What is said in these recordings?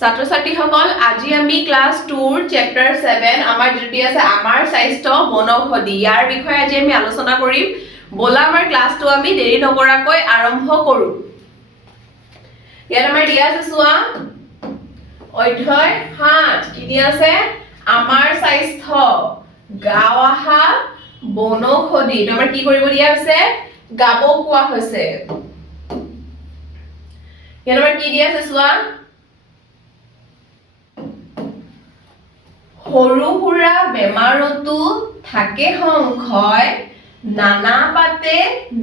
ছাত্ৰ ছাত্ৰীসকল আজি আমি ক্লাছ 2 চেপ্টাৰ 7 আমাৰ যেটি আছে আমাৰ স্বাস্থ্য বনৌষধি ইয়াৰ বিষয়ে আজি আমি আলোচনা কৰিম বলা আমাৰ ক্লাছটো আমি দেৰি নকৰাকৈ আৰম্ভ কৰো ইয়াত আমাৰ দিয়া আছে চোৱা অধ্যায় 7 কি দিয়া আছে আমাৰ স্বাস্থ্য গাওঁহা বনৌষধি তোমাৰ কি কৰিব দিয়া আছে গাব কোৱা হৈছে ইয়াত আমাৰ কি দিয়া আছে চোৱা সৰু সুৰা বেমাৰতো থাকে সংশয় নানা পাতে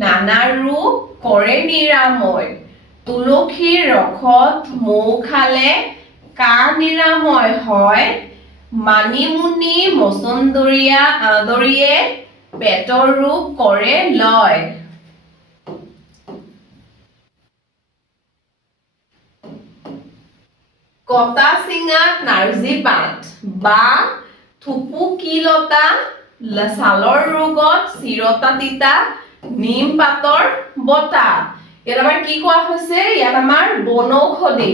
নানা ৰোগ কৰে নিৰাময় তুলসীৰ ৰসত মৌ খালে কাহ নিৰাময় হয় মানিমুনি মছন্দৰীয়ে পেটৰ ৰোগ কৰে লয় কটা চিঙাত নাৰ্জী পাত বা থুপুকি লতা ছালৰ ৰোগত চিৰতা তিতা নিম পাতৰ বতা ইয়াত আমাৰ কি কোৱা হৈছে ইয়াত আমাৰ বনৌষধি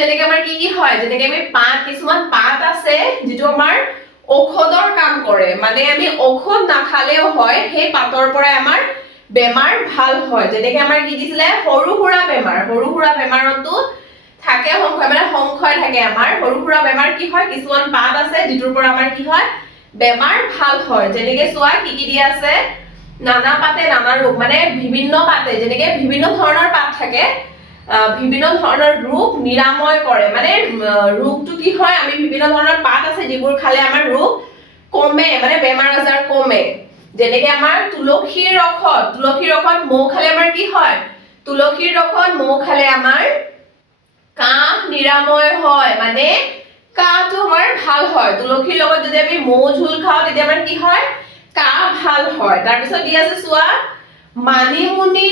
যেনেকৈ আমাৰ কি হয় যেনেকৈ আমি পাত কিছুমান পাত আছে যেটো আমাৰ ঔষধৰ কাম কৰে মানে আমি ঔষধ নাখালেও হয় সেই পাতৰ পৰা আমাৰ বেমাৰ ভাল হয় যেনেকৈ আমাৰ কি দিছিলে সৰু সুৰা বেমাৰতো থাকে সংশয় মানে সংশয় থাকে আমাৰ সৰু সুৰা বেমাৰ কি হয় কিছুমান পাত আছে যেটোৰ পৰা আমাৰ কি হয় বেমাৰ ভাল হয় যেনেকৈ চোৱা কি দিয়া আছে নানা পাতে নানা ৰোগ মানে বিভিন্ন পাতে যেনেকৈ বিভিন্ন ধৰণৰ পাত থাকে বিভিন্ন ধৰণৰ ৰোগ নিৰাময় কৰে মানে ৰোগটো কি হয় আমি বিভিন্ন ধৰণৰ পাত আছে যিবোৰ খালে আমাৰ ৰোগ কমে মানে বেমাৰ আজাৰ কমে যেনেকৈ আমাৰ তুলসীৰ ৰসত মৌ খালে আমাৰ কি হয় তুলসীৰ ৰসত মৌ খালে আমাৰ কাহ নিৰাময় হয় মানে কাহটো আমাৰ ভাল হয় তুলসীৰ লগত যদি আমি মৌ ঝোল খাওঁ তেতিয়া আমাৰ কি হয় কাহ ভাল হয় তাৰ পিছত দি আছে চোৱা মানিমুনি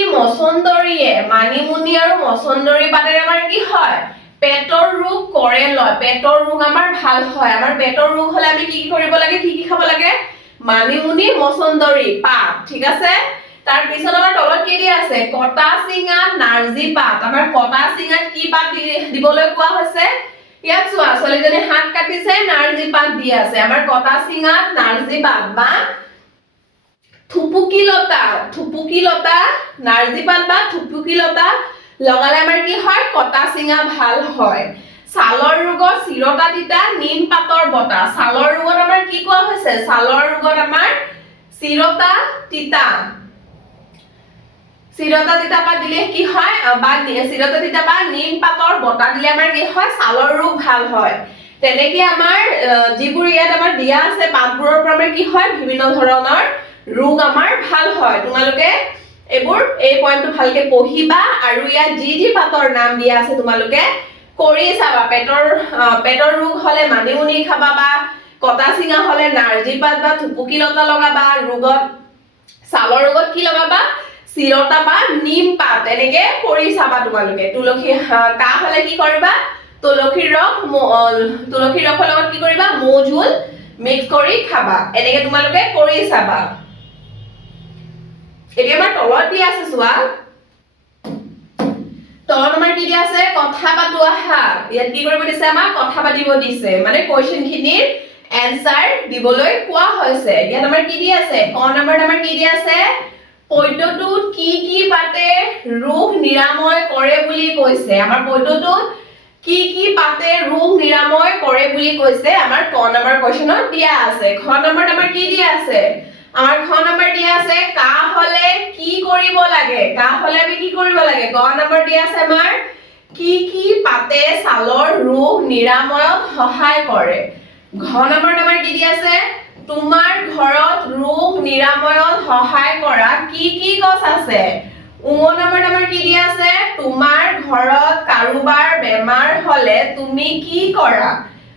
আৰু মছন্দৰী পাতেৰে আমাৰ কি হয় পেটৰ ৰোগ কৰে লয় পেটৰ ৰোগ আমাৰ ভাল হয় আমাৰ পেটৰ ৰোগ হলে আমি কি কৰিব লাগে কি খাব লাগে মানিমুনি মছন্দৰী পাত ঠিক আছে তাৰ পিছত আমাৰ তলত কি দিয়া আছে কটা চিঙাত নাৰ্জী পাত আমাৰ কটা চিঙাত কি পাত দিবলৈ কোৱা হৈছে ইয়াত চোৱা ছোৱালীজনী হাত কাটিছে নাৰ্জী পাত দি আছে আমাৰ কটা চিঙাত নাৰ্জী পাত বা থুপুকি লতা নাৰ্জী পাত বা থুপুকি লতা লগালে আমাৰ কি হয় কটা চিঙা ভাল হয় ছালৰ ৰোগত চিৰতা তিতা নিম পাতৰ বতা ছালৰ ৰোগত আমাৰ কি কোৱা হৈছে ছালৰ ৰোগত আমাৰ চিৰতা তিতা পাত দিলে কি হয় বা চিৰতা তিতা বা নিম পাতৰ বতা দিলে আমাৰ কি হয় ছালৰ ৰোগ ভাল হয় তেনেকৈ আমাৰ যিবোৰ ইয়াত আমাৰ দিয়া আছে পাতবোৰৰ পৰা আমাৰ কি হয় বিভিন্ন ধৰণৰ ৰোগ আমাৰ ভাল হয় তোমালোকে এইবোৰ এই পইণ্টটো ভালকে পঢ়িবা আৰু ইয়াত যি পাতৰ নাম দিয়া আছে তোমালোকে কৰি চাবা পেটৰ ৰোগ হলে মানিমুনি খাবা বা কটা চিঙা হলে নাৰ্জী পাত বা থুপুকি লতা লগাবা ছালৰ ৰোগত কি লগাবা চিৰতা বা নিম পাত এনেকে কৰি চাবা তোমালোকে তুলসী কাহ হলে কি কৰিবা তুলসীৰ ৰসৰ লগত কি কৰিবা মৌ ঝোল মিক্স কৰি খাবা এনেকে তোমালোকে কৰি চাবা এতিয়া আমাৰ তলত দিয়া আছে চোৱা তলত আমাৰ কি দিয়া আছে কথা পাতো আহা ইয়াত কি কৰিব দিছে আমাক কথা পাতিব দিছে মানে কোৱেশ্চন খিনিৰ এনসাৰ দিবলৈ কোৱা হৈছে ইয়াত আমাৰ কি দিয়া আছে ক নম্বৰত আমাৰ কি দিয়া আছে পদ্যটোত কি পাতে ৰোগ নিৰাময় কৰে বুলি কৈছে আমাৰ পদ্যটোত কি পাতে ৰোগ নিৰাময় কৰে বুলি কৈছে আমাৰ ক নম্বৰ কোৱেশ্চনত দিয়া আছে খ নম্বৰত আমাৰ কি দিয়া আছে আমাৰ খ নম্বৰ দিয়া আছে কাহ হলে কি কৰিব লাগে কাহ হলে আমি কি কৰিব লাগে গ নম্বৰ দিয়া আছে আমাৰ কি পাতে ছালৰ ৰোগ নিৰাময়ত সহায় কৰে ঘ নম্বৰত আমাৰ কি দিয়া আছে তোমাৰ ঘৰত ৰোগ নিৰাময়ত সহায় কৰা কি গছ আছে উ নম্বৰত আমাৰ কি দিয়া আছে তোমাৰ ঘৰত কাৰোবাৰ বেমাৰ হলে তুমি কি কৰা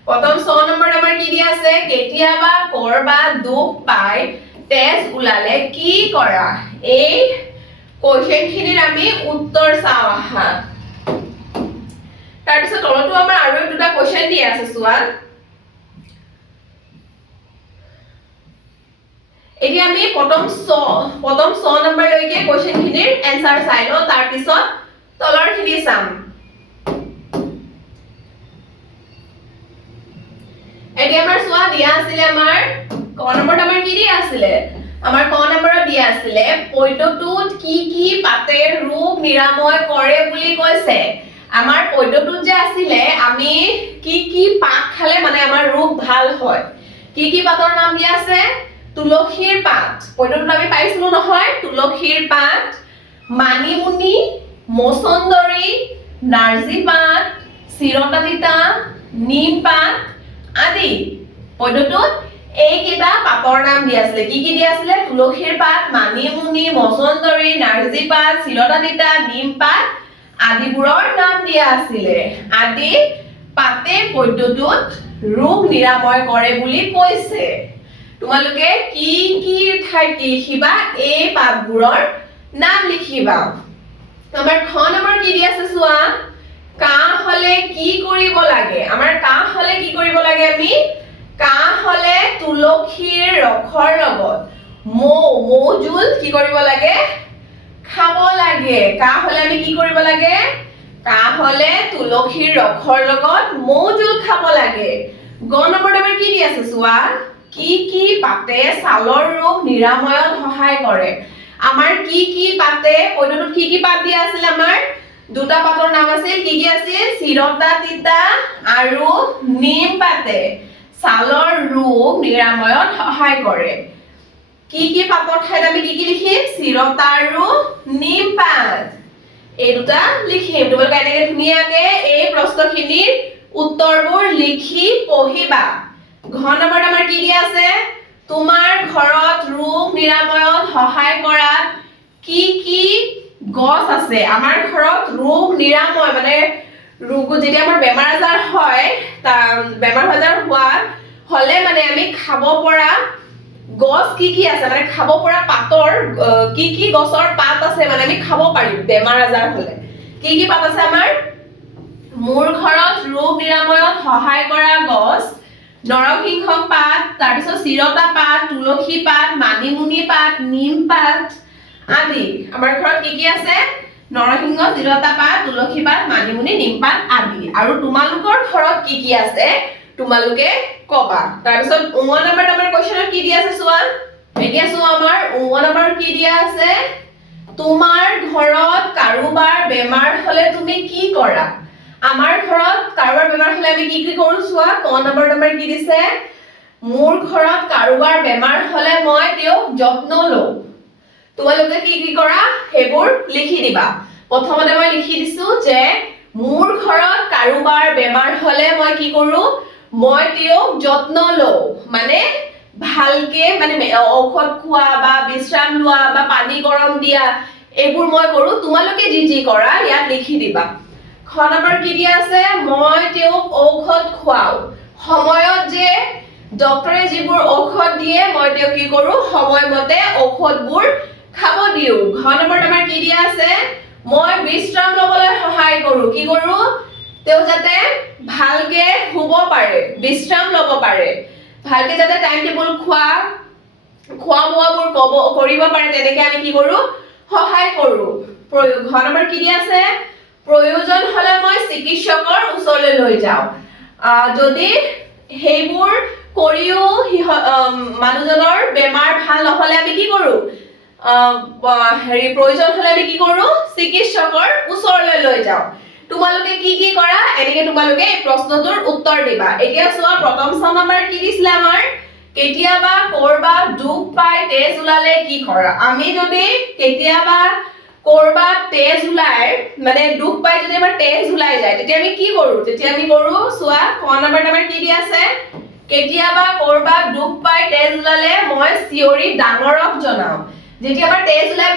প্ৰথম ছ নম্বৰত আমাৰ কি দিয়া আছে কেতিয়াবা কৰবাত দুখ পাই তেজ ওলালে কি কৰা এই কোৱেশ্চন খিনিৰ আমি উত্তৰ চাওঁ আহা তাৰ পিছত তলতো আমাৰ আৰু দুটা কোৱেশ্চন দিয়া আছে চোৱা এতিয়া আমি প্ৰথম 100 নম্বৰ লৈকে কোৱেশ্চন খিনিৰ এনসাৰ চাই লও তাৰ পিছত তলৰ খিনি চাম এতিয়া আমাৰ চোৱা দিয়া আছিলে আমাৰ ক নম্বৰত আমাৰ কি দিয়া আছিলে আমাৰ ক নম্বৰত দিয়া আছিলে পদ্যটোত কি পাতে ৰোগ নিৰাময় কৰে বুলি কৈছে আমাৰ পদ্যটোত যে আছিলে আমি কি পাত খালে মানে আমাৰ ৰোগ ভাল হয় কি পাতৰ নাম দিয়া আছে তুলসীৰ পাত পদ্যটোত আমি পাইছিলো নহয় তুলসীৰ পাত মানিমুনি মছন্দৰী নাৰ্জী পাত চিৰতা তিতা নিম পাত আদি পদ্যটোত এই কিবা পাতৰ নাম দিয়া আছিলে কি দিয়া আছিলে তুলসীৰ পাত মানিমুনি মছন্দৰী নাৰ্জী পাত চিৰতা তিতা নিম পাত আদিবোৰৰ নাম দিয়া আছিলে আদি পাতে পদ্যটোত ৰোগ নিৰাময় কৰে বুলি কৈছে তোমালোকে কি ঠাইত লিখিবা এই পাতবোৰৰ নাম লিখিবা আমাৰ খ নম্বৰ কি দিয়া আছে চোৱা কাহ হলে কি কৰিব লাগে আমাৰ কাহ হলে কি কৰিব লাগে আমি কাহ হলে তুলসীৰ ৰসৰ লগত মৌ জুল কি কৰিব লাগে খাব লাগে কাহ হলে আমি কি কৰিব লাগে কাহ হলে তুলসীৰ ৰসৰ লগত মৌ জুল খাব লাগে গ নম্বৰত আমাৰ কি দি আছে চোৱা কি পাতে ছালৰ ৰোগ নিৰাময়ত সহায় কৰে আমাৰ কি পাতে পদ্যটোত কি পাত দিয়া আছিল আমাৰ দুটা পাতৰ নাম আছিল কি আছিল চিৰতা তিতা আৰু নিম পাতে ছালৰ ৰোগ নিৰাময়ত সহায় কৰে কি পাতৰ ঠাইত আমি কি লিখিম চিৰতা আৰু নিম পাত এই দুটা লিখিম তোমালোকে এনেকৈ ধুনীয়াকৈ এই প্ৰশ্নখিনিৰ উত্তৰবোৰ লিখি পঢ়িবা ঘ নম্বৰত আমাৰ কি দিয়া আছে তোমাৰ ঘৰত ৰোগ নিৰাময়ত সহায় কৰা কি গছ আছে আমাৰ ঘৰত ৰোগ নিৰাময় মানে ৰোগ যেতিয়া আমাৰ বেমাৰ আজাৰ হয় বেমাৰ আজাৰ হলে মানে আমি খাব পৰা গছ কি আছে মানে খাব পৰা পাতৰ কি গছৰ পাত আছে মানে আমি খাব পাৰিম বেমাৰ আজাৰ হলে কি পাত আছে আমাৰ মোৰ ঘৰত ৰোগ নিৰাময়ত সহায় কৰা গছ নৰসিংহ পাত তাৰ পিছত চিৰতা পাত তুলসী পাত মানিমুনি পাত নিম পাত আদি আমাৰ ঘৰত কি আছে নৰসিংহ চিৰতা পাত তুলসী পাত মানিমুনি নিম পাত আদি আৰু তোমালোকৰ ঘৰত কি আছে তোমালোকে কবা তাৰ পিছত 9 নম্বৰ আমাৰ কোৱেশ্চনত কি দিয়া আছে চোৱা এতিয়া চোৱা আমাৰ 9 নম্বৰ কি দিয়া আছে তোমাৰ ঘৰত কাৰোবাৰ বেমাৰ হলে তুমি কি কৰা আমাৰ ঘৰত কাৰোবাৰ বেমাৰ হলে আমি কি কৰো চোৱা ক নম্বৰ কি দিছে মোৰ ঘৰত কাৰোবাৰ বেমাৰ হলে মই তেওঁক যত্ন লওঁ তোমালোকে কি কৰা হেবোৰ লিখি দিবা প্ৰথমতে মই লিখি দিছো যে মোৰ ঘৰত কাৰোবাৰ বেমাৰ হলে মই কি কৰো মই তেওঁক যত্ন লওঁ মানে ভালকে মানে ঔষধ খোৱা বা বিশ্ৰাম লোৱা বা পানী গৰম দিয়া এইবোৰ মই কৰো তোমালোকে যি কৰা ইয়াত লিখি দিবা খ নম্বৰ কি দিয়া আছে মই তেওঁক ঔষধ খুৱাও সময়ত যে ডক্টৰে যিবোৰ ঔষধ দিয়ে মই তেওঁক কি কৰো সময়মতে ঔষধবোৰ খাব দিও ঘ নম্বৰত আমাৰ কি দিয়া আছে মই বিশ্ৰাম লবলৈ সহায় কৰো কি কৰো তেওঁ যাতে ভালকে শুব পাৰে বিশ্ৰাম লব পাৰে ভালকে যাতে টাইম টেবুল খোৱা বোৱাবোৰ কৰিব পাৰে তেনেকে আমি কি কৰো সহায় কৰো ঘ নম্বৰ কি দিয়া আছে প্ৰয়োজন হলে মই চিকিৎসকৰ ওচৰলৈ লৈ যাওঁ যদি হেইবোৰ কৰিও মানুহজনৰ বেমাৰ ভাল নহলে আমি কি কৰো প্ৰয়োজন হলে আমি কি কৰো চিকিৎসকৰ ওচৰলৈ লৈ যাওঁ তোমালোকে কি কৰা এনেকে তোমালোকে এই প্ৰশ্নটোৰ উত্তৰ দিবা এতিয়া চোৱা প্ৰথম নম্বৰ কি দিছিলে আমাৰ কেতিয়াবা কৰবাত দুখ পাই তেজ ওলালে কি কৰা আমি যদি কেতিয়াবা কৰবাত তেজ ওলাই মানে দুখ পাই যদি আমাৰ তেজ ওলাই যায় তেতিয়া আমি কি কৰো চোৱা ক নম্বৰত আমাৰ কি দিয়া আছে কেতিয়াবা কৰবাত দুখ পাই তেজ ওলালে মই চিঞৰি ডাঙৰক জনাও যেতিয়া আমাৰ তেজ ওলাই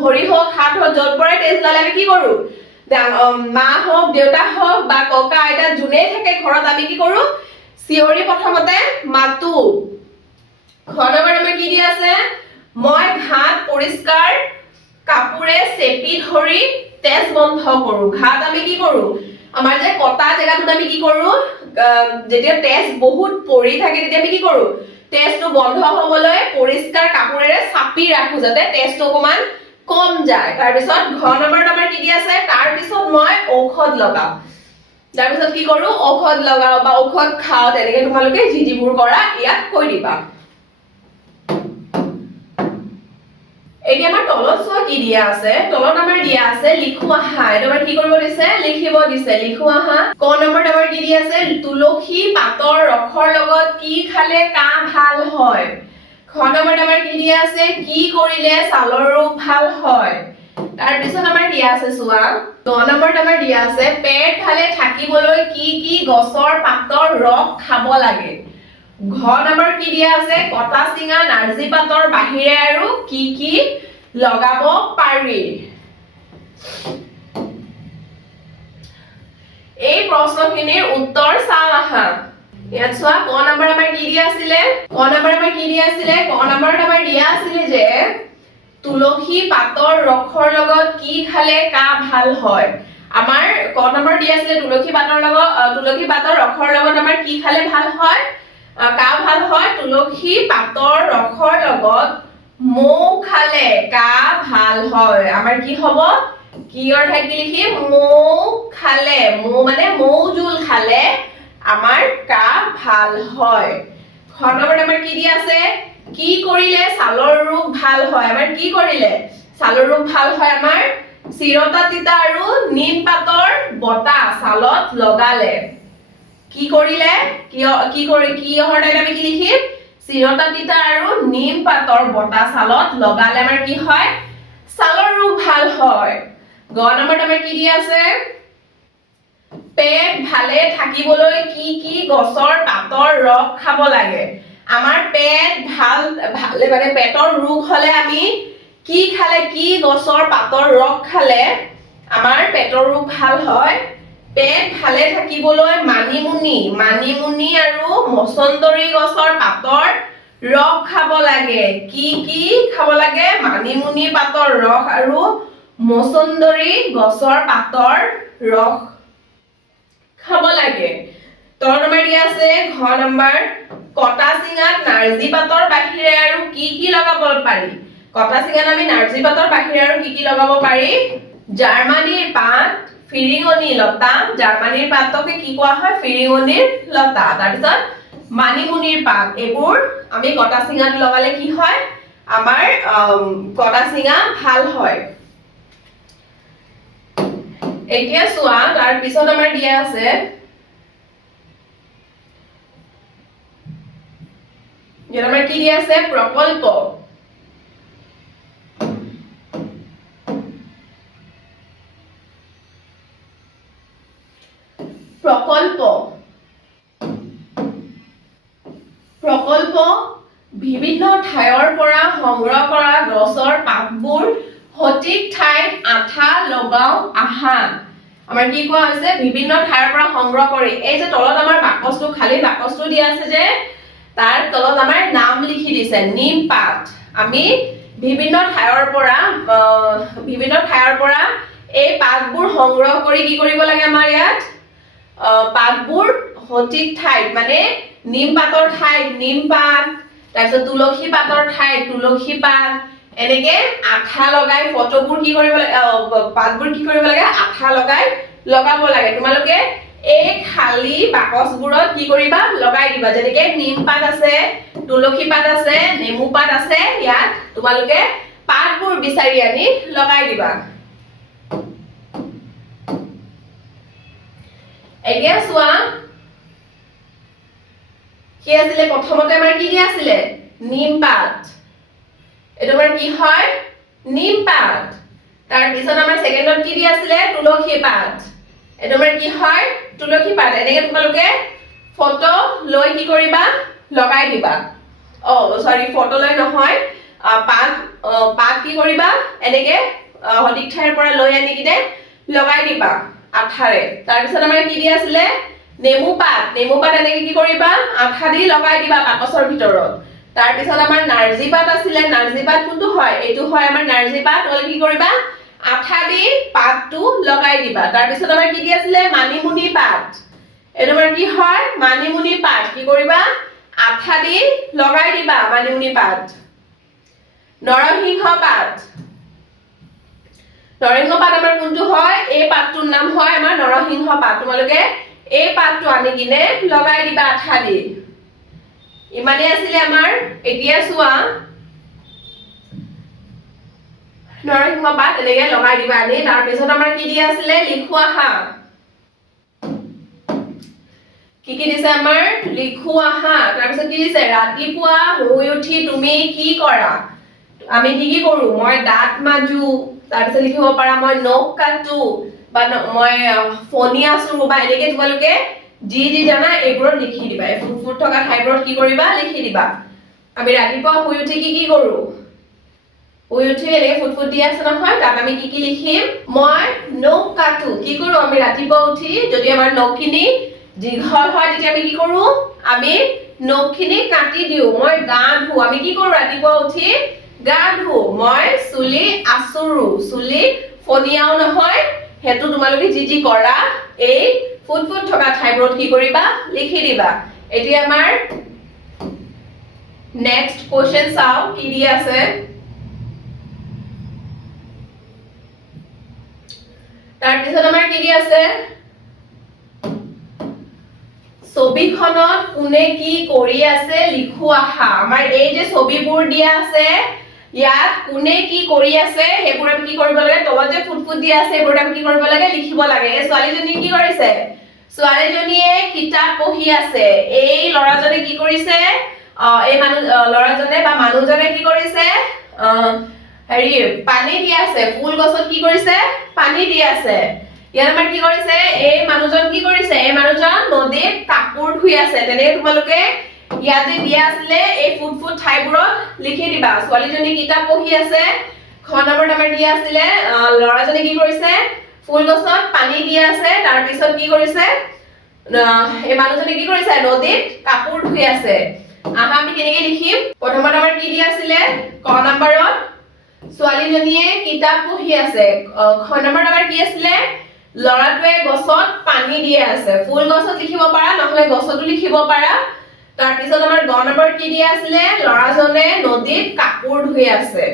ভৰি হওক হাত হওক য'ত পৰাই তেজ ওলালে আমি কি কৰো মা হওক দেউতা হওক বা ককা আইতা যোনে থাকে ঘৰত আমি কি কৰো চিঞৰি প্ৰথমতে মাতো ঘ নম্বৰ আমাৰ কি দিয়া আছে মই ঘাট পৰিষ্কাৰ কাপোৰে চেপি ধৰি তেজ বন্ধ কৰো ঘাট আমি কি কৰো আমাৰ যে কটা জেগাটোত আমি কি কৰো যেতিয়া তেজ বহুত পৰি থাকে তেতিয়া আমি কি কৰো তেজটো বন্ধ হবলৈ পৰিষ্কাৰ কাপোৰেৰে চাপি ৰাখো যাতে তেজটো অকমান কম যায় তাৰ পিছত ঘ নম্বৰত আমাৰ কি দিয়া আছে তাৰ পিছত মই ঔষধ লগাও তাৰপিছত কি কৰো ঔষধ লগাও বা ঔষধ খাও তেনেকে তোমালোকে যিবোৰ কৰা ইয়াত কৈ দিবা এতিয়া আমাৰ তলত চোৱা কি দিয়া আছে তলত আমাৰ দিয়া আছে লিখো আহা এটা আমাৰ কি কৰিব দিছে লিখিব দিছে লিখো আহা ক নম্বৰত আমাৰ কি দিয়া আছে তুলসী পাতৰ ৰসৰ লগত কি খালে কাহ ভাল হয় খ নম্বৰত আমাৰ কি দিয়া আছে কি কৰিলে ছালৰ ৰোগ ভাল হয় তাৰ পিছত আমাৰ দিয়া আছে চোৱা 9 নম্বৰত আমাৰ দিয়া আছে পেট ভালে থাকিবলৈ কি কি গছৰ পাতৰ ৰস খাব লাগে ঘ নম্বৰ কি দিয়া আছে কটা চিঙা নাৰ্জী পাতৰ বাহিৰে আৰু কি কি লগাব পাৰি এই প্ৰশ্নখিনিৰ উত্তৰ চাও আহা ইয়াত চোৱা ক নম্বৰ আমাৰ কি দিয়া আছিল ক নম্বৰত আমাৰ দিয়া আছিল যে তুলসী পাতৰ ৰসৰ লগত কি খালে কাহ ভাল হয় আমাৰ ক নম্বৰ দিয়া আছিল তুলসী পাতৰ ৰসৰ লগত আমাৰ কি খালে ভাল হয় কাহ ভাল হয় তুলসী পাতৰ ৰসৰ লগত মৌ খালে কাহ ভাল হয় আমাৰ কি হ'ব কি অৰ্থাৎ কি লিখিম মৌ খালে মৌ মানে মৌ জুল খালে আমাৰ কাহ ভাল হয় খ নম্বৰত আমাৰ কি দিয়া আছে কি কৰিলে ছালৰ ৰোগ ভাল হয় আমাৰ কি কৰিলে ছালৰ ৰোগ ভাল হয় আমাৰ চিৰতা তিতা আৰু নিম পাতৰ বটা ছালত লগালে কি কৰিলে কি অহৰ ঠাইত আমি কি লিখিম চিৰতা তিতা আৰু নিম পাতৰ বটা ছালত লগালে আমাৰ কি হয় ছালৰ ৰোগ ভাল হয় গ নম্বৰত আমাৰ কি দিয়া আছে পেট ভালে থাকিবলৈ কি কি গছৰ পাতৰ ৰস খাব লাগে আমাৰ পেট ভালে মানে পেটৰ ৰোগ হলে আমি কি খালে কি গছৰ পাতৰ ৰস খালে আমাৰ পেটৰ ৰোগ ভাল হয় পেট ভালে থাকিবলৈ মানিমুনি আৰু মছন্দৰী গছৰ পাতৰ ৰস খাব লাগে কি খাব লাগে মানিমুনি পাতৰ ৰস আৰু মছন্দৰী গছৰ পাতৰ ৰস খাব লাগে তল নম্বৰ দিয়া আছে ঘ নম্বৰ কটা চিঙাত নাৰ্জী পাতৰ বাহিৰে আৰু কি লগাব পাৰি কটা চিঙাত আমি নাৰ্জী পাতৰ বাহিৰে আৰু কি লগাব পাৰি জাৰ্মানীৰ পাত ফিৰিঙনি লতা জাৰ্মানীৰ পাতকে কি কোৱা হয় ফিৰিঙনিৰ লতা তাৰ পিছত মানিমুনিৰ পাত এইবোৰ আমি কটা চিঙাত লগালে কি হয় আমাৰ কটা চিঙা ভাল হয় এতিয়া চোৱা তাৰ পিছত আমাৰ দিয়া আছে ইয়াত আমাৰ কি দিয়া আছে প্ৰকল্প বিভিন্ন ঠাইৰ পৰা সংগ্ৰহ কৰা গছৰ পাতবোৰ সঠিক ঠাইত আঠা লগাও আহা আমাৰ কি কোৱা হৈছে বিভিন্ন ঠাইৰ পৰা সংগ্ৰহ কৰি এই যে তলত আমাৰ বাকচটো খালি বাকচটো দিয়া আছে যে তাৰ তলত আমাৰ নাম লিখি দিছে নিম পাত আমি বিভিন্ন ঠাইৰ পৰা এই পাতবোৰ সংগ্ৰহ কৰি কি কৰিব লাগে আমাৰ ইয়াত পাতবোৰ সঠিক ঠাইত মানে নিম পাতৰ ঠাইত নিম পাত তাৰপিছত তুলসী পাতৰ ঠাইত তুলসী পাত এনেকে আঠা লগাই ফটোবোৰ কি কৰিব লাগে পাতবোৰ কি কৰিব লাগে আঠা লগাব লাগে তোমালোকে এই খালি বাকচবোৰত কি কৰিবা লগাই দিবা যেনেকে নিম পাত আছে তুলসী পাত আছে নেমু পাত আছে ইয়াত তোমালোকে পাতবোৰ বিচাৰি আনি লগাই দিবা এতিয়া চোৱা কি আছিল প্ৰথমতে আমাৰ কি দিয়া আছিল নিম পাত এটো আমাৰ কি হয় নিম পাত তাৰ পিছত আমাৰ সেকেন্ডত কি দিয়া আছিল তুলসী পাত এটো আমাৰ কি হয় তুলসী পাত এনেকে তোমালোকে ফটো লৈ কি কৰিবা লগাই দিবা ফটো লৈ নহয় পাত কি কৰিবা এনেকে সঠিক ঠাইৰ পৰা লৈ আনি কিনে লগাই দিবা আঠাৰে তাৰ পিছত আমাৰ কি দিয়া আছিল নেমু পাত এনেকে কি কৰিবা আঠা দি লগাই দিবা বাকচৰ ভিতৰত তাৰ পিছত আমাৰ নাৰ্জী পাত আছিল নাৰ্জী পাত কোনটো হয় এইটো হয় আমাৰ নাৰ্জী পাত তোমালোকে কি কৰিবা আঠা দি পাতটো লগাই দিবা তাৰ পিছত আমাৰ কি দিয়া আছিল মানিমুনি পাত এটো আমাৰ কি হয় মানিমুনি পাত কি কৰিবা আঠা দি লগাই দিবা মানিমুনি পাত নৰসিংহ পাত নৰসিংহ পাত আমাৰ কোনটো হয় এই পাতটোৰ নাম হয় আমাৰ নৰসিংহ পাত তোমালোকে এই পাতটো আনি কিনে লগাই দিবা আঠা দি ইমানে আছিলে আমাৰ এতিয়া চোৱা নৰসিংহ পাত এনেকে লগাই দিবা আনি তাৰ পিছত আমাৰ কি দিয়া আছিলে লিখোৱা হা কি দিছে আমাৰ লিখোৱা হা তাৰ পিছত কি দিছে ৰাতিপুৱা শুই উঠি তুমি কি কৰা আমি কি কৰো মই দাঁত মাজু তাৰ পিছত লিখিব পাৰা মই নখ কাটো বা মই ফণী আছো বা এনেকে তোমালোকে যি জানা এইবোৰত লিখি দিবা এই ফুট থকা ঠাইবোৰত কি কৰিবা লিখি দিবা আমি ৰাতিপুৱা শুই উঠি কি কৰো শুই উঠি এনেকে ফুট দি আছে নহয় তাত আমি কি লিখিম মই নখ কাটো কি কৰো আমি ৰাতিপুৱা উঠি যদি আমাৰ নখখিনি দীঘল হয় তেতিয়া আমি কি কৰো আমি নখখিনি কাটি দিও মই গা ধু আমি কি কৰো ৰাতিপুৱা উঠি গা ধু মই চুলি আচুৰো চুলি ফনিয়াও নহয় হেতু তোমালোকে যি কৰা এই ফুট থকা ঠাইবোৰত কি কৰিবা লিখি দিবা এতিয়া আমাৰ নেক্সট কোৱেশ্চন চাও কি দি আছে তাৰ পিছত আমাৰ কি দি আছে ছবিখনত কোনে কি কৰি আছে লিখোৱা হা আমাৰ এই যে ছবিবোৰ দিয়া আছে ইয়াত কোনে কি কৰি আছে হেবোৰ আমি কি কৰিব লাগে তলত যে ফুট দিয়া আছে হেবোৰ আমি কি কৰিব লাগে লিখিব লাগে এই ছোৱালীজনী কি কৰিছে ছোৱালীজনীয়ে কিতাপ পঢ়ি আছে এই লৰাজনে কি কৰিছে এই লৰাজনে বা মানুহজনে কি কৰিছে হেৰি পানী দি আছে ফুল গছত কি কৰিছে পানী দি আছে ইয়াত আমাৰ কি কৰিছে এই মানুহজন কি কৰিছে এই মানুহজন নদীত কাপোৰ ধুই আছে তেনে তোমালোকে ইয়াতে দিয়া আছিল এই ফুট ঠাইবোৰত লিখি দিবা ছোৱালীজনী কিতাপ পঢ়ি আছে খ নম্বৰত আমাৰ দিয়া আছিল লৰাজনে কি কৰিছে ফুল গছত পানী দি আছে তাৰ পিছত কি কৰিছে এই মানুহজনে কি কৰিছে নদীত কাপোৰ ধুই আছে আহা আমি কেনেকৈ লিখিম প্ৰথমত আমাৰ কি দিয়া আছিল ক নম্বৰত ছোৱালীজনীয়ে কিতাপ পঢ়ি আছে খ নম্বৰত আমাৰ কি আছিল লৰাটোৱে গছত পানী দি আছে ফুল গছত লিখিব পাৰা নহলে গছতো লিখিব পাৰা তাৰ পিছত আমাৰ গ নম্বৰ কি দিয়া আছিল লৰাজনে নদীত কাপোৰ ধুই আছে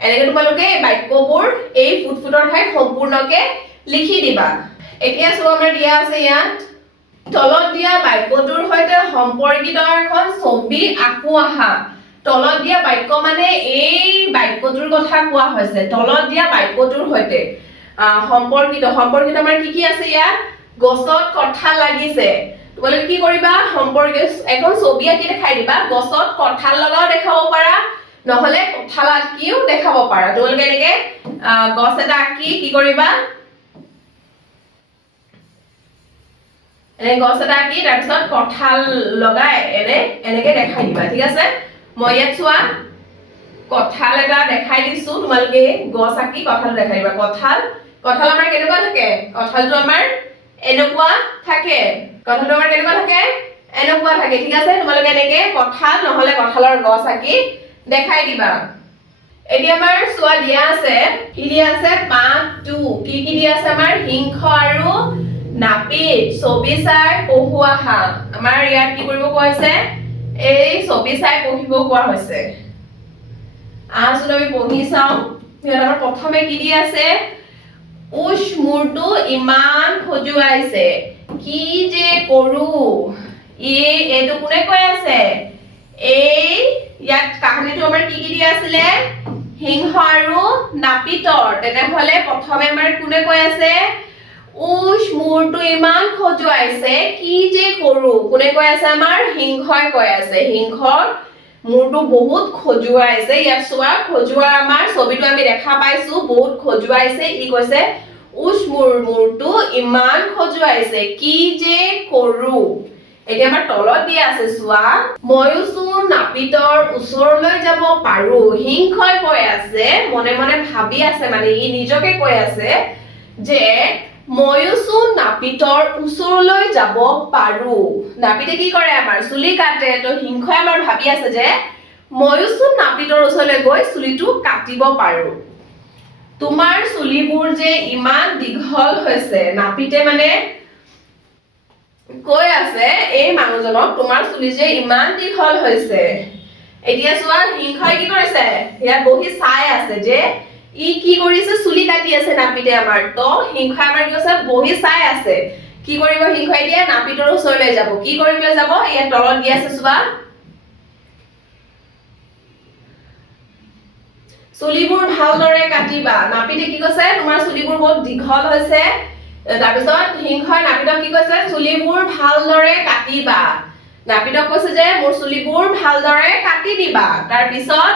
এনেকৈ তোমালোকে বাক্যবোৰ এই ফুটৰ ঠাইত সম্পূৰ্ণকে লিখি দিবা এতিয়া সব আমাৰ দিয়া আছে ইয়াত তলত দিয়া বাক্যটোৰ সৈতে সম্পৰ্কিত এখন ছবি আকো আহা তলত দিয়া বাক্য মানে এই বাক্যটোৰ কথা কোৱা হৈছে তলত দিয়া বাক্যটোৰ সৈতে সম্পৰ্কিত আমাৰ কি আছে ইয়াত গছত কঁঠাল লাগিছে তোমালোকে কি কৰিবা সম্পৰ্কিত এখন ছবি আঁকি দেখাই দিবা গছত কঁঠাল লগাও দেখাব পাৰা নহলে কঁঠাল আঁকিও দেখাব পাৰা তোমালোকে এনেকে গছ এটা আঁকি কি কৰিবা গছ এটা আঁকি তাৰ পিছত কঁঠাল লগাই এনেকে দেখাই দিবা ঠিক আছে মই ইয়াত চোৱা কঁঠাল এটা দেখাই দিছো তোমালোকে গছ আঁকি কঁঠাল দেখাই দিবা কঁঠাল আমাৰ কেনেকুৱা থাকে কঁঠালটো আমাৰ এনেকুৱা থাকে কঁঠালটো আমাৰ কেনেকুৱা থাকে এনেকুৱা থাকে ঠিক আছে তোমালোকে এনেকে কঁঠাল নহলে কঁঠালৰ গছ আঁকি দেখাই দিবা এতিয়া আমাৰ চোৱা দিয়া আছে কি দিয়া আছে পাঠ 2 কি দিয়া আছে আমাৰ হিংস আৰু নাপিত ছবি চাই পঢ়ুৱা হা আমাৰ ইয়াত কি কৰিব কোৱা হৈছে এই ছবি চাই পঢ়িব কোৱা হৈছে আজ আমি পঢ়ি চাও ইয়াত আমাৰ প্ৰথমে কি দিয়া আছে উষ মূৰটো ইমান খজুৱাইছে কি যে কৰো এইটো কোনে কৈ আছে এই ইয়াত কাহিনীটো আমাৰ কি দিয়া আছিল হিংস আৰু নাপিতৰ তেনেহলে প্ৰথমে আমাৰ কোনে কৈ আছে উষ মূৰটো ইমান খজুৱাইছে কি যে কৰো কোনে কৈ আছে আমাৰ হিংসই কৈ আছে হিংসৰ মূৰটো বহুত খজুৱাইছে ইয়াত চোৱা খজুৱা আমাৰ ছবিটো আমি দেখা পাইছো বহুত খজুৱাইছে ই কৈছে উষ মূৰটো ইমান খজুৱাইছে কি যে কৰো এতিয়া আমাৰ তলত দিয়া আছে চোৱা ময়ুচোন নাপিতৰ ওচৰলৈ যাব পাৰো হিংসই কৈ আছে মনে মনে ভাবি আছে মানে ই নিজকে কৈ আছে যে ময়ুচোন নাপিতৰ ওচৰলৈ যাব পাৰো নাপিতে কি কৰে আমাৰ চুলি কাটে তো হিংসই আমাৰ ভাবি আছে যে ময়ুচোন নাপিতৰ ওচৰলৈ গৈ চুলিটো কাটিব পাৰো তোমাৰ চুলিবোৰ যে ইমান দীঘল হৈছে নাপিতে মানে কৈ আছে এই মানুহজনক তোমাৰ চুলি যে ইমান দীঘল হৈছে এতিয়া চোৱা হিংসই কি কৰিছে ইয়াত বহি চাই আছে যে ই কি কৰিছে চুলি কাটি আছে নাপিতে আমাৰ তো সিংহই আমাৰ কি কৈছে বহি চাই আছে কি কৰিব সিংহই দিয়ে নাপিতৰ ওচৰলৈ যাব কি কৰিবলৈ যাব ইয়াত তলত দি আছে চোৱা চুলিবোৰ ভালদৰে কাটিবা নাপিতে কি কৈছে তোমাৰ চুলিবোৰ বহুত দীঘল হৈছে তাৰপিছত সিংহই নাপিতক কি কৈছে চুলিবোৰ ভালদৰে কাটিবা নাপিতক কৈছে যে মোৰ চুলিবোৰ ভালদৰে কাটি দিবা তাৰপিছত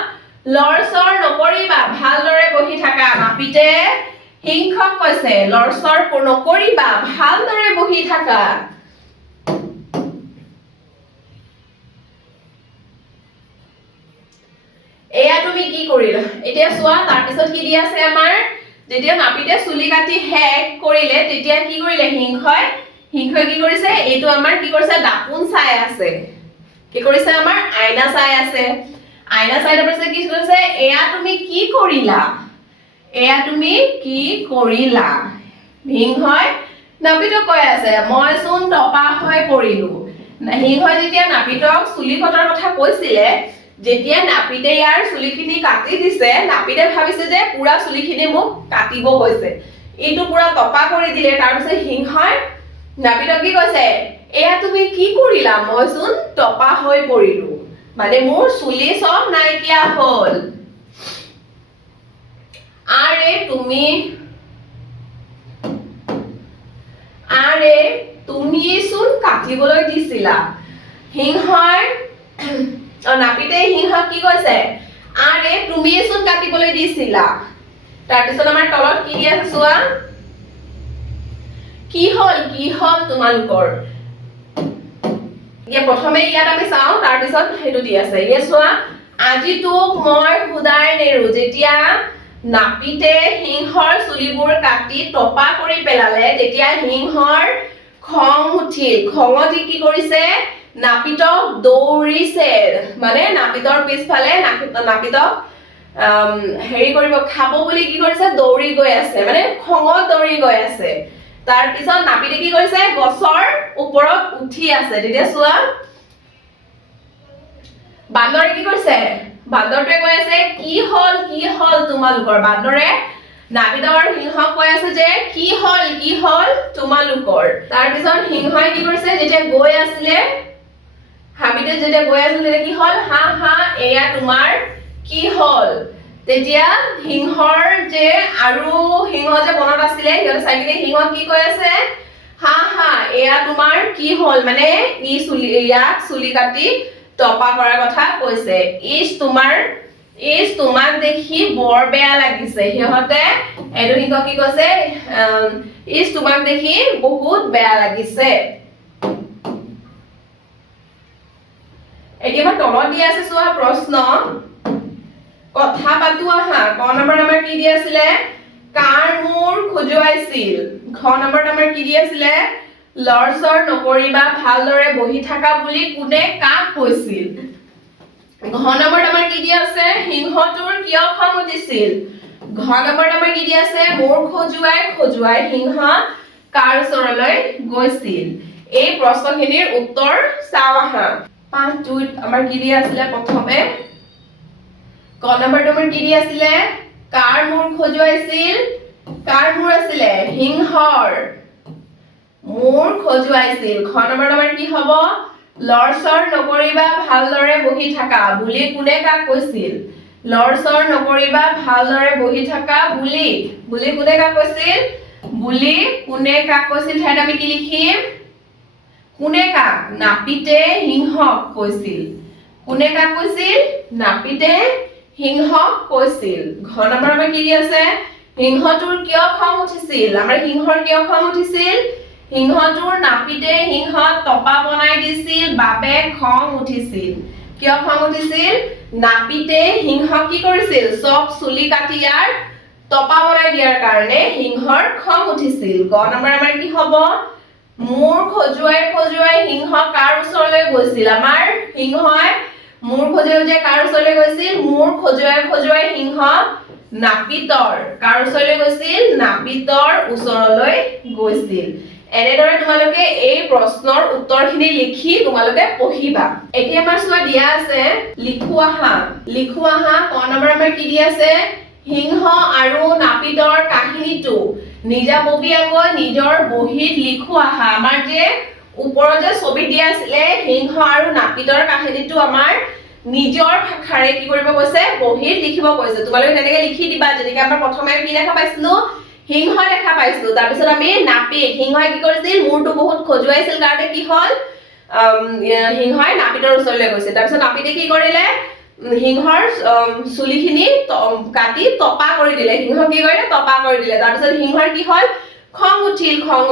লৰচৰ নকৰিবা ভালদৰে বহি থাকা নাপিতে সিংহক কৈছে লৰচৰ নকৰিবা ভালদৰে বহি থাকা এয়া তুমি কি কৰিলা এতিয়া চোৱা তাৰ পিছত কি দি আছে আমাৰ যেতিয়া নাপিতে চুলি কাটি হেক কৰিলে তেতিয়া কি কৰিলে সিংহই কি কৰিছে এইটো আমাৰ কি কৰিছে দাপোন চাই আছে কি কৰিছে আমাৰ আইনা চাই আছে আইনা চাই তাৰ পিছত কি কৰিছে এয়া তুমি কি কৰিলা সিংহই নাপিতক কৈ আছে মই চোন টপা হৈ পৰিলো সিংহই যেতিয়া নাপিতক চুলি কটাৰ কথা কৈছিলে যেতিয়া নাপিতে ইয়াৰ চুলিখিনি কাটি দিছে নাপিতে ভাবিছে যে পুৰা চুলিখিনি মোক কাটিব হৈছে এইটো পুৰা টপা কৰি দিলে তাৰ পিছত সিংহই নাপিতক কি কৈছে এয়া তুমি কি কৰিলা মই চোন টপা হৈ পৰিলো মানে মোৰ চুলি সব নাইকিয়া হল আৰে তুমি চোন কাটিবলৈ দিছিলা সিংহই নাপিতে সিংহক কি কৈছে আৰে তুমি চোন কাটিবলৈ দিছিলা তাৰপিছত আমাৰ তলত কি আছে চোৱা কি হল তোমালোকৰ ইয়া প্ৰথমে ইয়াত আমি চাও তাৰ পিছত হেতু দি আছে ইয়া চোৱা আজি তোক মই খুদাই নেৰু যেতিয়া নাপিতে সিংহৰ চুলিবোৰ কাটি টপা কৰি পেলালে তেতিয়া সিংহৰ খং উঠিল খঙত কি কৰিছে নাপিতক দৌৰিছে মানে নাপিতৰ পিছফালে নাপিতক হেৰি কৰিব খাব বুলি কি কৰিছে দৌৰি গৈ আছে মানে খঙত দৌৰি গৈ আছে তাৰ পিছত নাপিতে কি কৰিছে গছৰ ওপৰত উঠি আছে তেতিয়া চোৱা বান্দৰে কি কৰিছে বান্দৰটোৱে কৈ আছে কি হল তোমালোকৰ বান্দৰে নাপিতৰ সিংহক কৈ আছে যে কি হল তোমালোকৰ তাৰ পিছত সিংহই কি কৰিছে যেতিয়া গৈ আছিলে হাবিতে যেতিয়া গৈ আছিল তেতিয়া কি হল হা এয়া তোমাৰ কি হল তেতিয়া সিংহৰ যে আৰু সিংহ যে বনত আছিলে সিহঁতে চাইকিনে সিংহক কি কৈ আছে হা এয়া তোমাৰ কি হল মানে ইয়াক চুলি কাটি টপা কৰাৰ কথা কৈছে তোমাক দেখি বৰ বেয়া লাগিছে সিহঁতে এটো সিংহক কি কৈছে তোমাক দেখি বহুত বেয়া লাগিছে এতিয়া তলত দি আছে চোৱা প্ৰশ্ন কথা পাতো আহা ক নম্বৰ আমাৰ কি দি আছিলে কাৰ মূৰ খজুৱাইছিল ঘ নম্বৰত আমাৰ কি দি আছিলে লৰচৰ নকৰিবা ভালদৰে বহি থাকা বুলি কোনে কাক কৈছিল ঘ নম্বৰত আমাৰ কি দি আছে সিংহটোৰ কিয় খং উঠিছিল ঘ নম্বৰত আমাৰ কি দি আছে মূৰ খজুৱাই সিংহ কাৰ ওচৰলৈ গৈছিল এই প্ৰশ্নখিনিৰ উত্তৰ চাও আহা 5 আমাৰ কি দি আছিলে প্ৰথমে ক নম্বৰটো আমাৰ কি দি আছিলে কাৰ মূৰ খজুৱাইছিল কাৰ মূৰ আছিলে সিংহৰ মূৰ খজুৱাইছিল খ নম্বৰত আমাৰ কি হ'ব লৰচৰ নকৰিবা ভালদৰে বহি থাকা বুলি কোনে কাক কৈছিল লৰচৰ নকৰিবা ভালদৰে বহি থাকা বুলি কোনে কাক কৈছিল ঠাইত আমি কি লিখিম কোনে কাক নাপিতে সিংহক কৈছিল নাপিতে সিংহক কৈছিল ঘ নম্বৰ আমাৰ কি আছে সিংহটোৰ কিয় খং উঠিছিল আমাৰ সিংহৰ কিয় খং উঠিছিল সিংহটোৰ নাপিতে সিংহক টপা বনাই দিছিল বাবে খং উঠিছিল কিয় খং উঠিছিল নাপিতে সিংহক কি কৰিছিল সব চুলি কাটি ইয়াৰ টপা বনাই দিয়াৰ কাৰণে সিংহৰ খং উঠিছিল গ নম্বৰ আমাৰ কি হ'ব মূৰ খজুৱাই সিংহ কাৰ ওচৰলৈ গৈছিল আমাৰ সিংহই মূৰ খজুৱাই কাৰ ওচৰলৈ গৈছিল মূৰ খজুৱাই সিংহ নাপিতৰ কাৰ ওচৰলৈ গৈছিল নাপিতৰ ওচৰলৈ গৈছিল এনেদৰে তোমালোকে এই প্ৰশ্নৰ উত্তৰখিনি লিখি তোমালোকে পঢ়িবা এতিয়া আমাৰ চোৱা দিয়া আছে লিখু আহা ক নম্বৰ আমাৰ কি দি আছে সিংহ আৰু নাপিতৰ কাহিনীটো নিজাববীয়াকৈ নিজৰ বহীত লিখো আহা আমাৰ যে ওপৰত যে ছবি দিয়া আছিলে সিংহ আৰু নাপিতৰ কাহিনীটো আমাৰ নিজৰ ভাষাৰে কি কৰিব কৈছে বহীত লিখিব কৈছে তোমালোকে তেনেকৈ লিখি দিবা যেনেকৈ আমাৰ প্ৰথমে কি দেখা পাইছিলো সিংহ দেখা পাইছিলো তাৰ পিছত আমি নাপিত সিংহই কি কৰিছিল মূৰটো বহুত খজুৱাইছিল কাৰণে কি হ'ল সিংহই নাপিতৰ ওচৰলৈ গৈছিল তাৰ পিছত নাপিতে কি কৰিলে সিংহৰ চুলিখিনি কাটি টপা কৰি দিলে সিংহ কি কৰিলে টপা কৰি দিলে তাৰ পিছত সিংহৰ কি হ'ল খং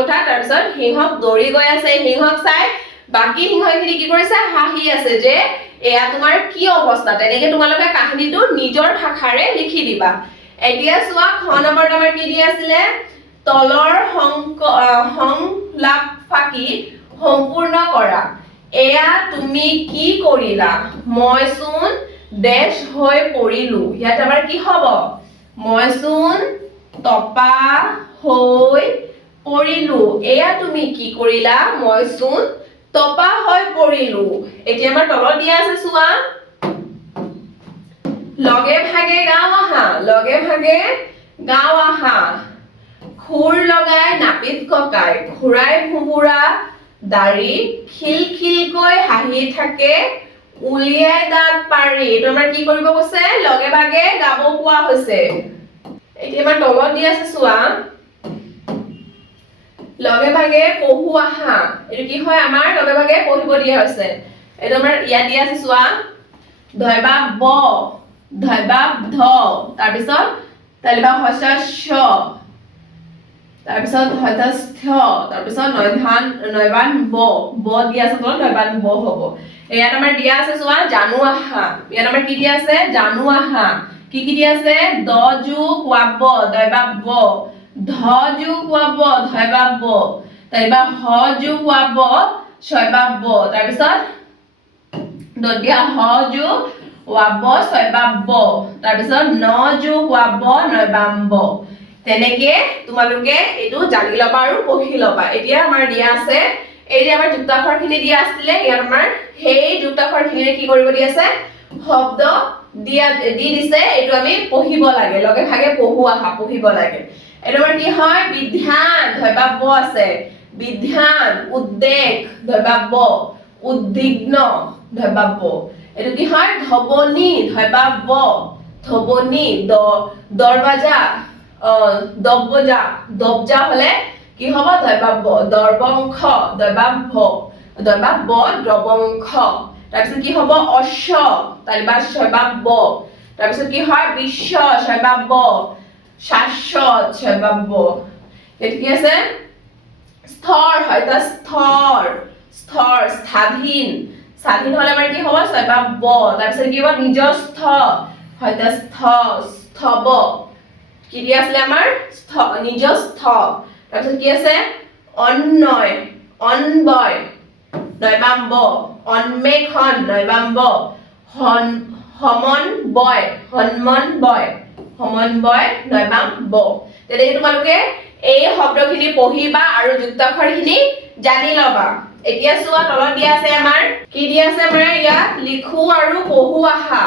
উঠা তাৰ পিছত সিংহক দৌৰি গৈ আছে সিংহক চাই বাকি সিংহখিনি কি কৰিছে হাঁহি আছে যে এয়া তোমাৰ কি অৱস্থা তেনেকে তোমালোকে কাহিনীটো নিজৰ ভাষাৰে লিখি দিবা এতিয়া চোৱা খ নম্বৰত আমাৰ কি দিয়া আছিলে তলৰ সংলাপ ফাকি সম্পূৰ্ণ কৰা এয়া তুমি কি কৰিলা মই চোন ডেশ হৈ পৰিলো ইয়াত আমাৰ কি হ'ব মই চোন টপা হৈ পৰিলো এয়া তুমি কি কৰিলা মই চোন টপা হৈ পৰিলো এতিয়া আমাৰ তলত দিয়া আছে চোৱা লগে ভাগে গাঁও আহা খুৰ লগাই নাপিত ককাই খুৰাই ভুবুৰা দাড়ি খিলখিলকৈ হাঁহি থাকে উলিয়াই দাঁত পাৰি এইটো আমাৰ কি কৰিব কৈছে লগে ভাগে গাব কোৱা হৈছে এতিয়া আমাৰ তলত দিয়া আছে চোৱা লগে ভাগে পঢ়ু আহা এইটো কি হয় আমাৰ লগে ভাগে পঢ়িব দিয়া হৈছে এইটো আমাৰ ইয়াত দিয়া আছে চোৱা ধৈবাব ব ধৈবাব ধ তাৰপিছত তালিবা হস্য শ তাৰপিছত হস্য তাৰপিছত নয়বান ব দিয়া আছে তলত নয়বান ব হ'ব ইয়াত আমাৰ দিয়া আছে চোৱা জানু আহা ইয়াত আমাৰ কি দিয়া আছে জানু আহা কি দিয়া আছে দ যোগ ৱাব দয়বাব ব ধ যোগ ৱাব ধয়বাব ব তাইবা হ যোগ ৱাব ছয়বাব ব তাৰপিছত দদিয়া হ যোগ ৱাব ছয়বাব ব তাৰপিছত ন যোগ ৱাব নয়বাম ব তেনেকে তোমালোকে এইটো জানি ল'বা আৰু পঢ়ি ল'বা এতিয়া আমাৰ দিয়া আছে এই যে আমাৰ যুক্তাক্ষৰখিনি দিয়া আছিলে ইয়াত আমাৰ সেই যুক্তাক্ষৰখিনিৰে কি কৰিব দিয়া আছে শব্দ দি দিছে এইটো আমি পঢ়িব লাগে লগে ভাগে পঢ়িব লাগে এইটো আমাৰ কি হয় বিধ্যান ধৈবাব ব আছে বিধ্যান উদ্বেগ ধৈবাব ব উদ্বিগ্ন ধৈবাব ব এইটো কি হয় ধবনি ধৈবাব ব ধবনি দৰৱাজা দবজা হলে কি হ'ব ধৈবাব ব দৰ্বংশ দৈবাব ব দ্ৰবংশ তাৰপিছত কি হ'ব অশ্ব তালিবা ছয়বাব ব তাৰপিছত কি হয় বিশ্ব ছয়বাব ব শাশ্বত ছয়বাব ব এইটো কি আছে স্থৰ হয় তা স্থৰ স্বাধীন হলে আমাৰ কি হ'ব ছয়বাব ব তাৰপিছত কি হ'ব নিজস্থ হয় তা স্থব কি দিয়া আছিলে আমাৰ নিজস্থ তাৰপিছত কি আছে অন্বয় নয়বাম ব অন্মেষণ নয়বাম ব সমন্বয় নয়বাম ব তেনেকে তোমালোকে এই শব্দখিনি পঢ়িবা আৰু যুক্তাক্ষৰখিনি জানি ল'বা এতিয়া চোৱা তলত দিয়া আছে আমাৰ কি দিয়া আছে আমাৰ ইয়াত লিখো আৰু পঢ়ো আহা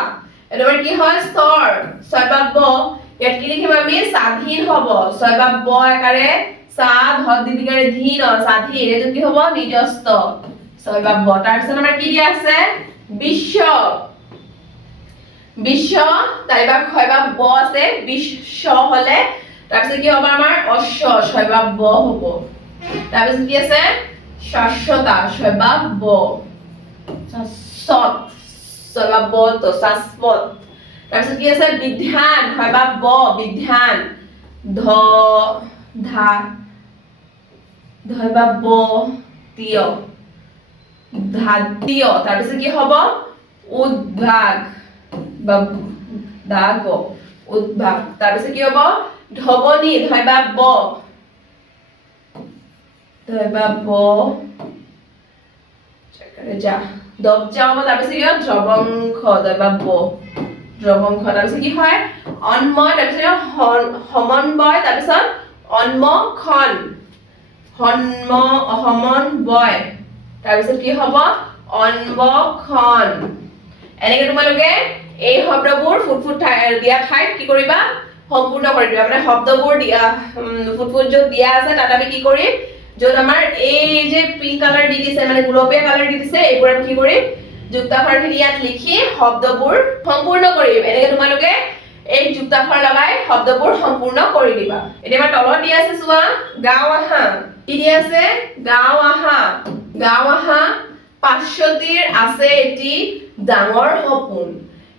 এইটো আমাৰ কি হয় স্তৰ ছয়বাব ব ইয়াত কি লিখিম আমি স্বাধীন হ'ব ছয়বাব ব আকাৰে সা ধ দীৰ্ঘৰে ধীন স্বাধীন এইটো কি হ'ব নিজস্ব ছয়বাব ব তাৰপিছত আমাৰ কি দিয়া আছে বিশ্ব তাইবা ছয়বাব ব আছে বিশ্ব হলে তাৰপিছত কি হ'ব আমাৰ অশ্ব ছয়বাব ব হ'ব তাৰপিছত কি আছে শাশ্বতা ছয়বাব ব শাশ্বত ছয়বাব ব তো শাশ্বত তাৰপিছত কি আছে বিধ্যান ছয়বাব ব বিধ্যান ধয়বাব ব তিয় ধাত্য তাৰপিছত কি হ'ব উদ্ভাগ উদ্ভাগ তাৰপিছত কি হ'ব ধবনি ধয়বাব ব দবজা হ'ব তাৰপিছত কি হ'ব দ্ৰবংশ দয়বাব ব দ্ৰবংশ তাৰপিছত কি হয় অন্ময় তাৰপিছত সমন্বয় তাৰপিছত অন্মখন সমন্বয় তাৰপিছত কি হ'ব অন্বখন এনেকে তোমালোকে এই শব্দবোৰ ফুট দিয়া ঠাইত কি কৰিবা সম্পূৰ্ণ কৰি দিবা মানে শব্দবোৰ দিয়া ফুটফুট য'ত দিয়া আছে তাত আমি কি কৰিম য'ত আমাৰ এই যে পিংক কালাৰ দি দিছে মানে গুলপীয়া কালাৰ দি দিছে এইবোৰ আমি কি কৰিম যুক্তাক্ষৰখিনি ইয়াত লিখি শব্দবোৰ সম্পূৰ্ণ কৰিম এনেকৈ তোমালোকে এই যুক্তাক্ষৰ লগাই শব্দবোৰ সম্পূৰ্ণ কৰি দিবা এতিয়া আমাৰ তলত দি আছে চোৱা গাঁও আহা কি দি আছে গাঁও আহা পাশ্বতীৰ আছে এটি ডাঙৰ সপোন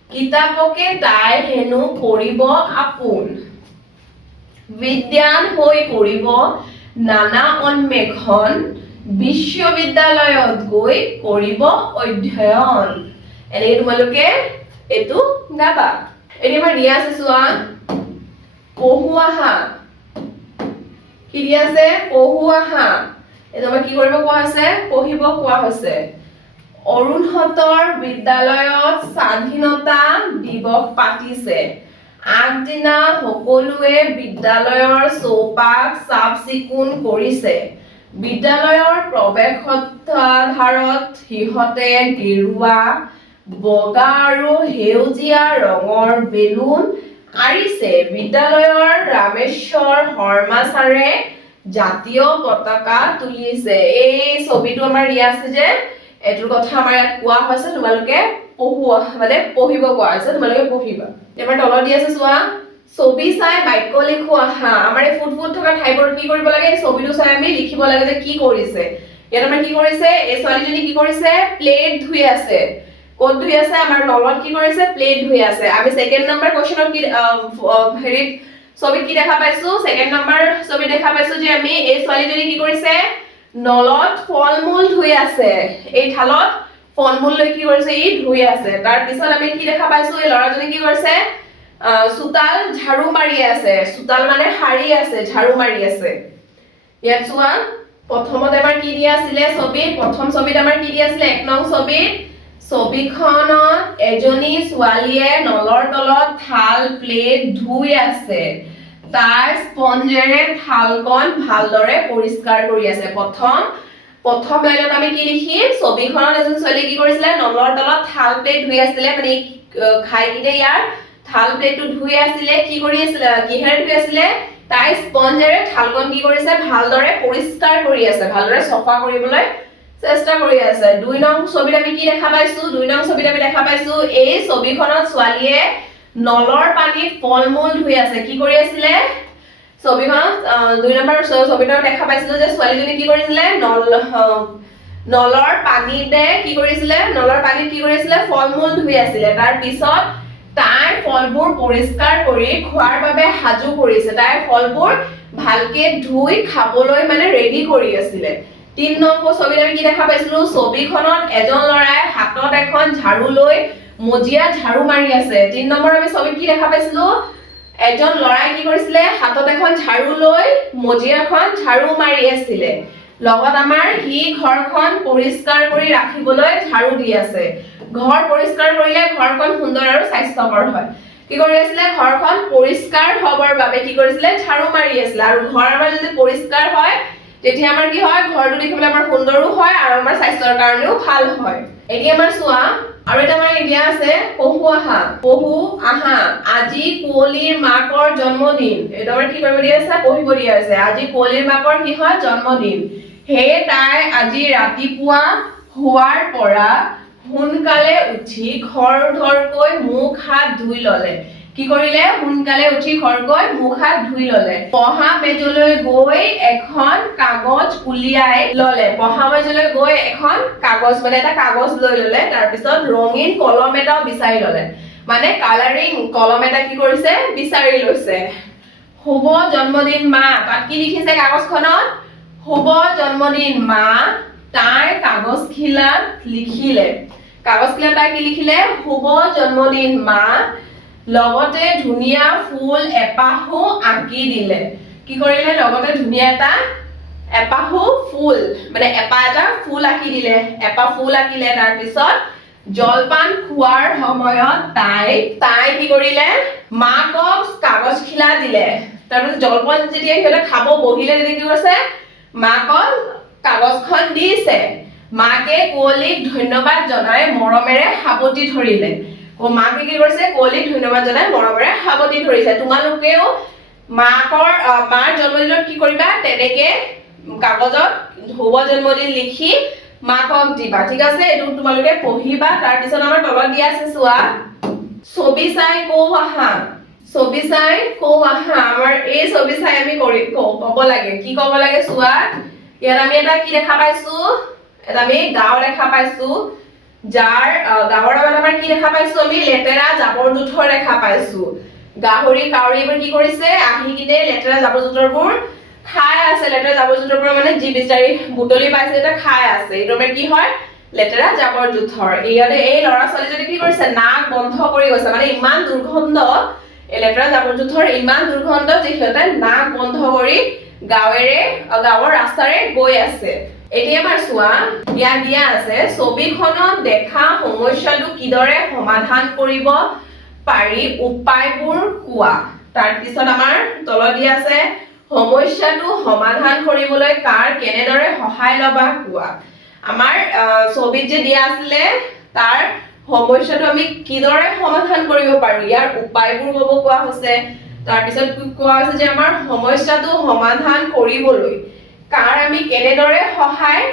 কিতাপকে তাই হেনো কৰিব আপোন বিদ্যান হৈ কৰিব নানা অন্বেষণ বিশ্ববিদ্যালয়ত গৈ কৰিব অধ্যয়ন এনেকৈ তোমালোকে এইটো গাবা এতিয়া আমাৰ দিয়া আছে চোৱা পঢ়ুৱাহা কি দিয়া আছে পঢ়ুৱাহা এইটো আমাৰ কি কৰিব কোৱা হৈছে পঢ়িব কোৱা হৈছে অৰুণহঁতৰ বিদ্যালয়ত স্বাধীনতা দিৱস পাতিছে আগদিনা সকলোৱে বিদ্যালয়ৰ চৌপাশ চাফ চিকুণ কৰিছে বিদ্যালয়ৰ প্ৰৱেশদ্বাৰত সিহঁতে গেৰুৱা বগা আৰু সেউজীয়া ৰঙৰ বেলুন আঁৰিছে বিদ্যালয়ৰ ৰামেশ্বৰ শৰ্মা ছাৰে জাতীয় পতাকা তুলিছে এই ছবিটো আমাৰ দিয়া আছে যে এটোৰ কথা আমাৰ ইয়াত কোৱা হৈছে তোমালোকে পঢ়ুৱা মানে পঢ়িব কোৱা হৈছে তোমালোকে পঢ়িবা এবাৰ তলত দি আছে চোৱা ছবি চাই বাক্য লিখো আহা আমাৰ এই ফুটফুট থকা ঠাইবোৰ কি কৰিব লাগে ছবিটো চাই আমি লিখিব লাগে যে কি কৰিছে ইয়াত আমাৰ কি কৰিছে এই ছোৱালীজনী কি কৰিছে প্লেট ধুই আছে ক'ত ধুই আছে আমাৰ তলত কি কৰিছে প্লেট ধুই আছে আমি সেকেন্ড নম্বৰ কোৱেশ্চনত কি হেৰিত ছবিত কি দেখা পাইছো সেকেন্ড নম্বৰ ছবি দেখা পাইছো যে আমি এই ছোৱালীজনী কি কৰিছে নলত ফলমূল ধুই আছে এই থালত ফলমূল লৈ কি কৰিছে ই ধুই আছে তাৰ পিছত আমি কি দেখা পাইছো এই ল'ৰাজনী কি কৰিছে সুতাল ঝাড়ু মাৰি আছে সুতাল মানে হাৰি আছে ঝাড়ু মাৰি আছে ইয়াত চোৱা প্ৰথমতে আমাৰ কি দিয়া আছিল ছবি প্ৰথম ছবিত আমাৰ কি দিয়া আছিল এক নং ছবিত ছবিখনত এজনী ছোৱালীয়ে নলৰ তলত থাল প্লেট ধুই আছে তাৰ স্পঞ্জেৰে থালখন ভালদৰে পৰিষ্কাৰ কৰি আছে প্ৰথম লাইনত আমি কি লিখিম ছবিখনত এজনী ছোৱালী কি কৰিছিলে নলৰ তলত থাল প্লেট ধুই আছিল মানে খাই কিনে ইয়াৰ থাল প্লেটটো ধুই আছিল কি কৰি আছিল কিহেৰে ধুই আছিল তাই স্পঞ্জেৰে থালখন কি কৰিছে ভালদৰে পৰিষ্কাৰ কৰি আছে ভালদৰে সফা কৰিবলৈ চেষ্টা কৰি আছে দুই নং ছবিত আমি কি দেখা পাইছো দুই নং ছবিত আমি দেখা পাইছো এই ছবিখনত ছোৱালীয়ে নলৰ পানীত ফলমূল ধুই আছে কি কৰি আছিল ছবিখনত দুই নম্বৰ ছবিখনত দেখা পাইছিলো যে ছোৱালীজনী কি কৰিছিল নলৰ পানীতে কি কৰিছিল নলৰ পানীত কি কৰিছিল ফলমূল ধুই আছিল তাৰ পিছত তাই ফলবোৰ পৰিষ্কাৰ কৰি খোৱাৰ বাবে হাজু কৰিছে তাই ফলবোৰ ভালকে ধুই খাবলৈ মানে ৰেডি কৰি আছিল 3 নম্বৰ ছবিত আমি কি দেখা পাইছিলো ছবিখনত এজন ল'ৰাই হাতত এখন ঝাড়ু লৈ মজিয়া ঝাড়ু মাৰি আছে 3 নম্বৰ আমি ছবিত কি দেখা পাইছিলো এজন ল'ৰাই কি কৰিছিল হাতত এখন ঝাড়ু লৈ মজিয়াখন ঝাড়ু মাৰি আছিল লগত আমাৰ হি ঘৰখন পৰিষ্কাৰ কৰি ৰাখিবলৈ ঝাড়ু দি আছে ঘৰ পৰিষ্কাৰ কৰিলে ঘৰখন সুন্দৰ আৰু স্বাস্থ্যকৰ হয় কি কৰি আছিল ঘৰখন পৰিষ্কাৰ হবৰ বাবে কি কৰিছিল ঝাড়ু মাৰি আছিল আৰু ঘৰ আমাৰ যদি পৰিষ্কাৰ হয় তেতিয়া আমাৰ কি হয় ঘৰটো দেখিবলৈ আমাৰ সুন্দৰো হয় আৰু আমাৰ স্বাস্থ্যৰ কাৰণেও ভাল হয় এতিয়া আমাৰ চোৱা আৰু এটা আমাৰ দিয়া আছে পঢ়ু আহা আজি কুঁৱলীৰ মাকৰ জন্মদিন এটা আমাৰ কি কৰিব দিয়া আছে পঢ়িব দিয়া আছে আজি কুঁৱলীৰ মাকৰ কি হয় জন্মদিন হে তাই আজি ৰাতিপুৱা হোৱাৰ পৰা সোনকালে উঠি খৰধৰকৈ মুখ হাত ধুই ললে কি কৰিলে সোনকালে উঠি খৰকৈ মুখ হাত ধুই ললে পঢ়া মেজলৈ গৈ এখন কাগজ উলিয়াই ললে পঢ়া মেজলৈ গৈ এখন কাগজ মানে এটা কাগজ লৈ ললে তাৰ পিছত ৰঙীন কলম এটা বিচাৰি ললে মানে কালাৰিং কলম এটা কি কৰিছে বিচাৰি লৈছে শুভ জন্মদিন মা তাত কি লিখিছে কাগজখনত শুভ জন্মদিন মা তাই কাগজখিলাত লিখিলে তাই কি লিখিলে শুভ জন্মদিন মা লগতে ধুনিয়া ফুল এপাহু আঁকি দিলে কি কৰিলে লগতে ধুনিয়া এটা এপাহু ফুল মানে এটা ফুল আঁকি দিলে এপা ফুল আঁকিলে তাৰ পিছত জলপান খোৱাৰ সময়ত তাই কি কৰিলে মাকক কাগজখিলা দিলে তাৰ পিছত জলপান যেতিয়া সিহঁতে খাব বহিলে তেতিয়া কি কৰিছে মাকক কাগজখন দিছে মাকে কুঁৱলীক ধন্যবাদ জনাই মৰমেৰে সাৱটি ধৰিলে মাকে কি কৰিছে কুঁৱলীক ধন্যবাদ জনাই মৰমেৰে সাৱটি ধৰিছে তোমালোকেও মাৰ জন্মদিনত কি কৰিবা তেনেকে কাগজত শুভ জন্মদিন লিখি মাকক দিবা ঠিক আছে এইটো তোমালোকে পঢ়িবা তাৰ পিছত আমাৰ তলত দিয়া আছে চোৱা ছবি চাই কও আহা ছবি চাই কও আহা আমাৰ এই ছবি চাই আমি ক'ব লাগে কি ক'ব লাগে চোৱা ইয়াত আমি এটা কি দেখা পাইছো এটা আমি গাঁও দেখা পাইছো যাৰ গাঁৱৰ আগত আমাৰ কি দেখা পাইছো আমি লেতেৰা জাবৰ জোথৰ দেখা পাইছো গাহৰি কাউৰী এইবোৰ কি কৰিছে আহি কিনে লেতেৰা জাবৰ জোথৰবোৰ খাই আছে লেতেৰা জাবৰ জোথৰবোৰ মানে যি বিচাৰি বুটলি পাইছে এটা খাই আছে এইটো মানে কি হয় লেতেৰা জাবৰ জোথৰ ইয়াতে এই ল'ৰা ছোৱালীজনী কি কৰিছে নাক বন্ধ কৰি গৈছে মানে ইমান দুৰ্গন্ধ এই লেতেৰা জাবৰ জোথৰ ইমান দুৰ্গন্ধ যে সিহঁতে নাক বন্ধ কৰি গাঁৱৰ ৰাস্তাৰে গৈ আছে এতিয়া আমাৰ চোৱা ইয়াত দিয়া আছে ছবিখনত দেখা সমস্যাটো কিদৰে সমাধান কৰিব পাৰি উপায়বোৰ কোৱা তাৰ পিছত আমাৰ তলত দিয়া আছে সমস্যাটো সমাধান কৰিবলৈ কাৰ কেনেদৰে সহায় লবা কোৱা আমাৰ ছবিত যে দিয়া আছিলে তাৰ সমস্যাটো আমি কিদৰে সমাধান কৰিব পাৰো ইয়াৰ উপায়বোৰ ক'ব কোৱা হৈছে তাৰ পিছত কোৱা হৈছে যে আমাৰ সমস্যাটো সমাধান কৰিবলৈ কাৰ আমি কেনেদৰে সহায়